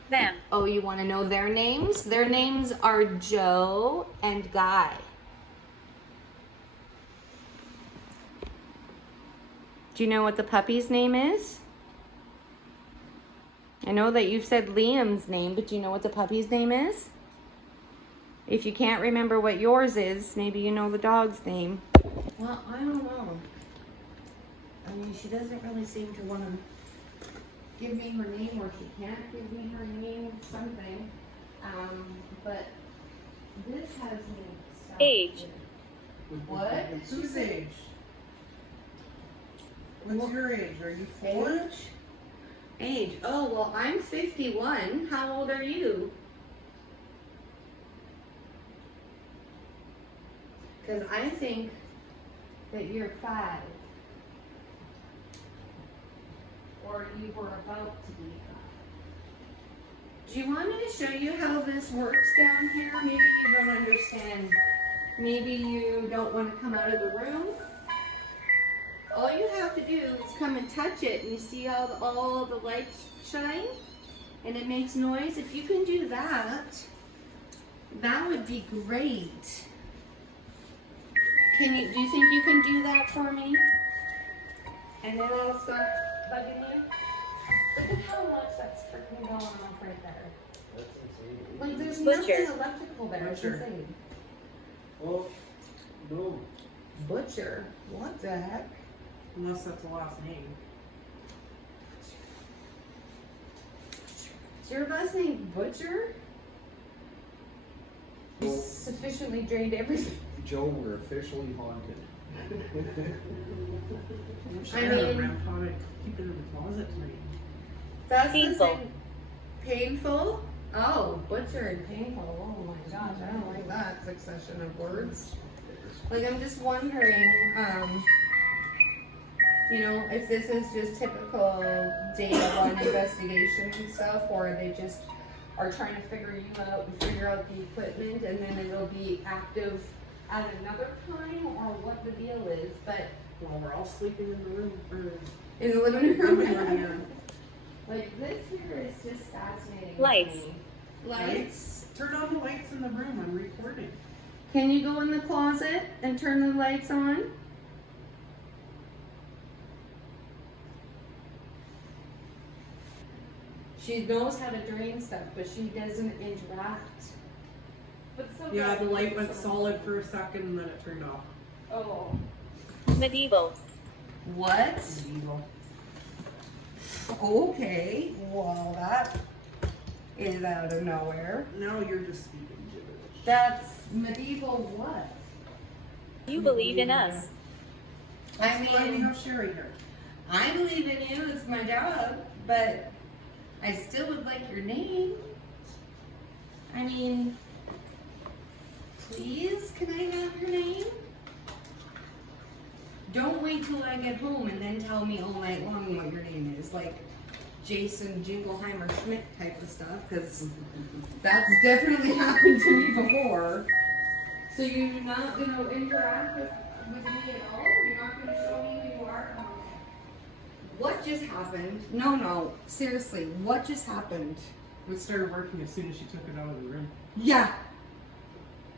Them. Oh, you want to know their names? Their names are Joe and Guy. Do you know what the puppy's name is? I know that you've said Liam's name, but do you know what the puppy's name is? If you can't remember what yours is, maybe you know the dog's name. Well, I don't know. I mean, she doesn't really seem to want to give me her name, or she can't give me her name, something. But this has me stuck. Age. What? Whose age? What's your age? Are you 4? Age. Oh, well, I'm 51. How old are you? Because I think that you're 5. Or you were about to be 5. Do you want me to show you how this works down here? Maybe you don't understand. Maybe you don't want to come out of the room. All you have to do is come and touch it, and you see how all the lights shine? And it makes noise. If you can do that, that would be great. Do you think you can do that for me? And then I'll stop bugging you. Look at how much that's freaking going off right there. That's insane. Like, there's Butcher. nothing electrical there. It's Butcher. insane. Well, no. Butcher? What the heck? Unless that's the last name. Is your last name Butcher? You sufficiently drained everything. Joe, we're officially haunted. I'm I sure mean- around how to keep it in the closet tonight. That's Painful. the same. Painful? Oh, butcher and painful. Oh my gosh, I don't like that succession of words. Like, I'm just wondering, you know, if this is just typical day one investigation and stuff, or they just are trying to figure you out and figure out the equipment, and then it'll be active at another time, or what the deal is. But Well, we're all sleeping in the room. Or in the living living room, room, like this here is just fascinating. Lights. To me. yeah. Lights. Turn on the lights in the room. I'm recording. Can you go in the closet and turn the lights on? She knows how to drain stuff, but she doesn't interact. But Yeah, the light went solid for a second and then it turned off. Oh. Medieval. What? Evil. Okay. Well, that is out of nowhere. Now you're just speaking gibberish. That's medieval what? You believe in us. I That's why we mean, have Sherry here. I believe in you. It's my job, but I still would like your name. I mean, please, can I have your name? Don't wait till I get home and then tell me all night long what your name is. Like, Jason Jingleheimer Schmidt type of stuff, because that's definitely happened to me before. So you're not going to interact with me at all? You're not going to show me who you are? What just happened? No, seriously, what just happened? It started working as soon as she took it out of the room. Yeah.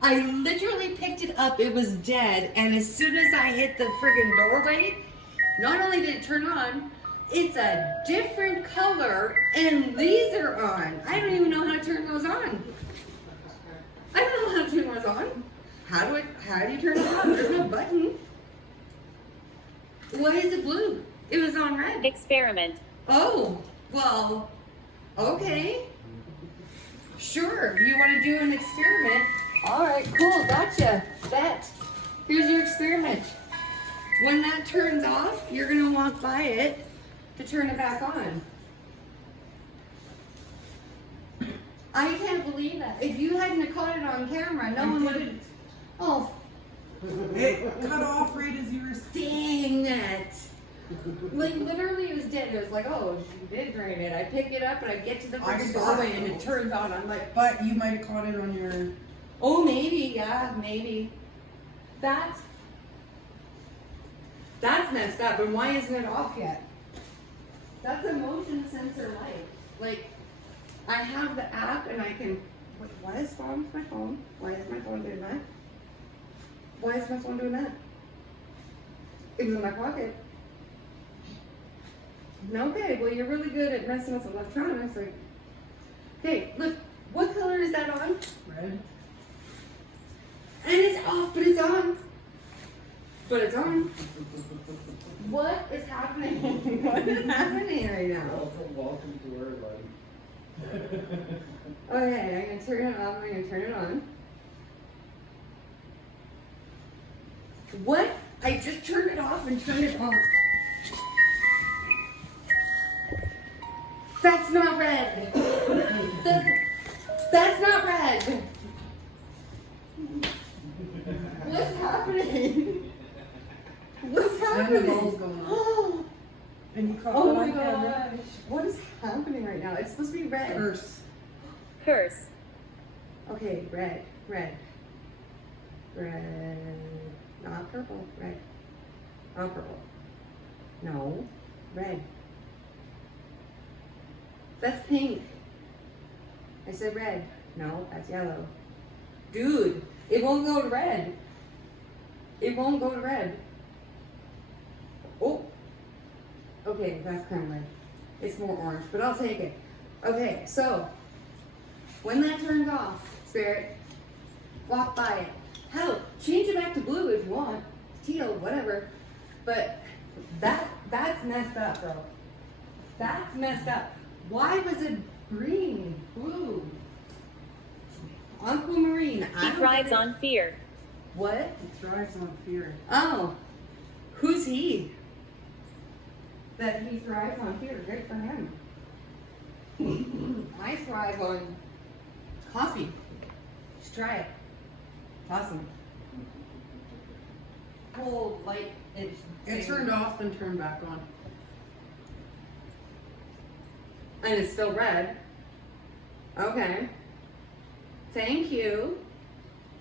I literally picked it up, it was dead, and as soon as I hit the friggin' doorway, not only did it turn on, it's a different color, and these are on. I don't even know how to turn those on. I don't know how to turn those on. How do you turn it on? There's no button. Why is it blue? It was on red. Experiment. Oh, well, okay. Sure, you want to do an experiment? All right, cool, gotcha. Bet. Here's your experiment. When that turns off, you're gonna walk by it to turn it back on. I can't believe that. If you hadn't caught it on camera, no one would have. Oh, It cut off right as you were dang it. Like literally it was dead. It was like, oh, she did drain it. I pick it up and I get to the I freaking saw doorway it. and it turns on. I'm like, But you might have caught it on your. oh, maybe, yeah, maybe. That's messed up. And why isn't it off yet? That's a motion sensor light. Like, I have the app and I can. What is wrong with my phone? Why is my phone doing that? Why is my phone doing that? It was in my pocket. Okay, well, you're really good at messing with electronics. Like, okay, look, what color is that on? Red. And it's off, but it's on. But it's on. What is happening? What is happening right now? Welcome to our life. Okay, I'm gonna turn it off. I'm gonna turn it on. What? I just turned it off and turned it on. That's not red. That's not red. What's happening? What's happening? ball's going on. And you caught Oh it my on camera. gosh. What is happening right now? It's supposed to be red. Curse. Curse. Okay, red. Not purple, red. Not purple. No, red. That's pink. I said red. No, that's yellow. Dude, it won't go to red. It won't go to red. Oh. Okay, that's kind of red. It's more orange, but I'll take it. Okay, so when that turns off, Spirit, walk by it. Hell, change it back to blue if you want. Teal, whatever. But that's messed up, bro. That's messed up. Why was it green, blue, aquamarine? He thrives on fear. What? It thrives on fear. Oh, who's he? That he thrives on fear. Great for him. I thrive on coffee. Just try it. It's awesome. Whole light. It turned off and turned back on. And it's still red. Okay. Thank you.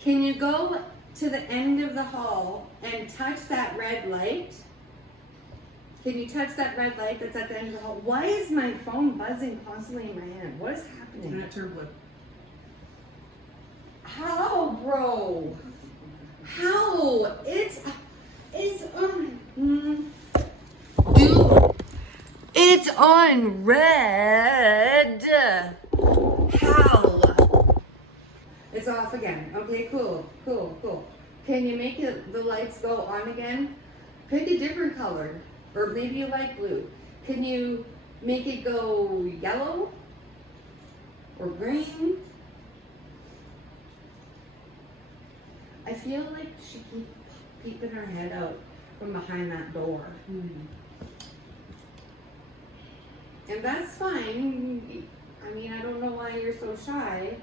Can you go to the end of the hall and touch that red light? Can you touch that red light that's at the end of the hall? Why is my phone buzzing constantly in my hand? What is And happening? it turned blue. How, bro? How? It's on. Dude, it's on red. How? It's off again. Okay, cool. Can you make the lights go on again? Pick a different color, or maybe you like blue. Can you make it go yellow or green? I feel like she keeps peeping her head out from behind that door. And that's fine. I mean, I don't know why you're so shy.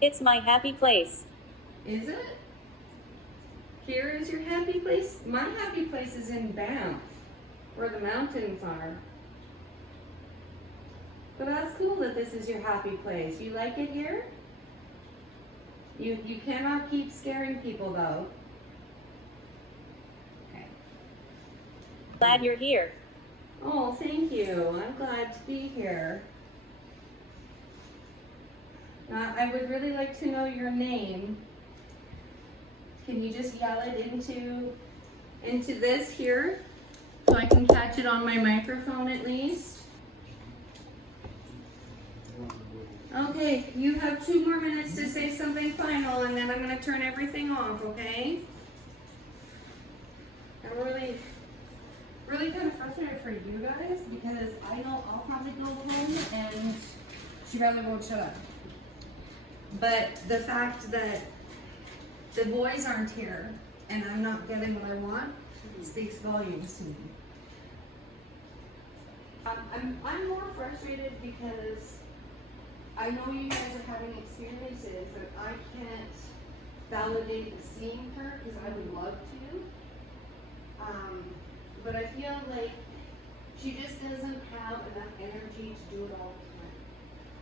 It's my happy place. Is it? Here is your happy place. My happy place is in Banff, where the mountains are. But that's cool that this is your happy place. You like it here? You cannot keep scaring people though. Okay. Glad you're here. Oh, thank you. I'm glad to be here. I would really like to know your name. Can you just yell it into this here? So I can catch it on my microphone at least. Okay, you have 2 more minutes to say something final and then I'm gonna turn everything off, okay? I'm really kind of frustrated for you guys because I know I'll probably go home and she probably won't shut up. But the fact that the boys aren't here and I'm not getting what I want speaks volumes to me. I'm more frustrated because I know you guys are having experiences that I can't validate the seeing her because I would love to. But I feel like she just doesn't have enough energy to do it all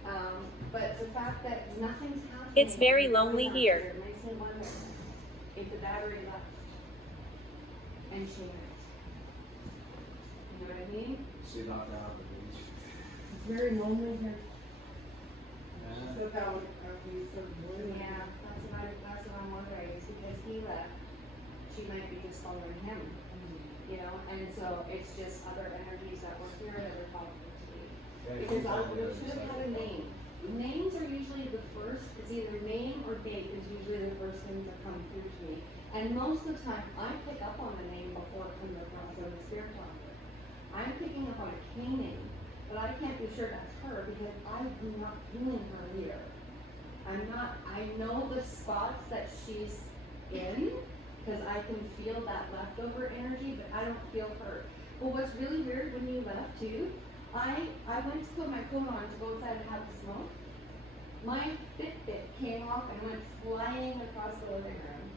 the time. But the fact that nothing's happening. It's very lonely here. Makes me wonder if the battery left and she went. You know what I mean? See that down the beach. It's very lonely here. Yeah. So that would be sort of weird. Yeah, that's what I'm wondering. It's because he left. She might be just following him. You know, and so it's just other energies that were here that are talking to me. Because we should have had a name. Names are usually the first, it's either name or date is usually the first things that come through to me. And most of the time, I pick up on the name before it comes across on the spirit talker. I'm picking up on a K name, but I can't be sure that's her because I'm not feeling her here. I know the spots that she's in, because I can feel that leftover energy, but I don't feel her. But what's really weird when you left too, I went to put my coat on to go outside and have a smoke. My Fitbit came off and went flying across the living room.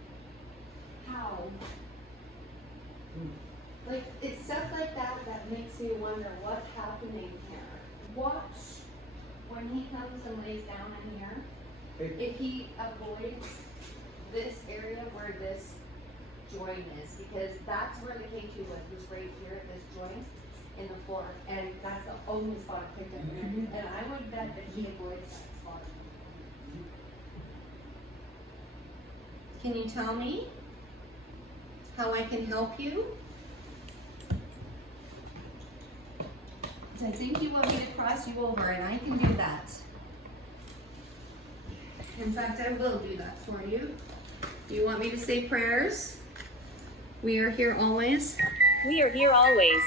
How? Like, it's stuff like that that makes me wonder what's happening here. Watch when he comes and lays down in here, if he avoids this area where this joint is, because that's where the K2 was right here at this joint in the floor, and that's the only spot I picked up in. And I would bet that he avoids that spot. Can you tell me how I can help you? I think you want me to cross you over, and I can do that. In fact, I will do that for you. Do you want me to say prayers? We are here always. We are here always.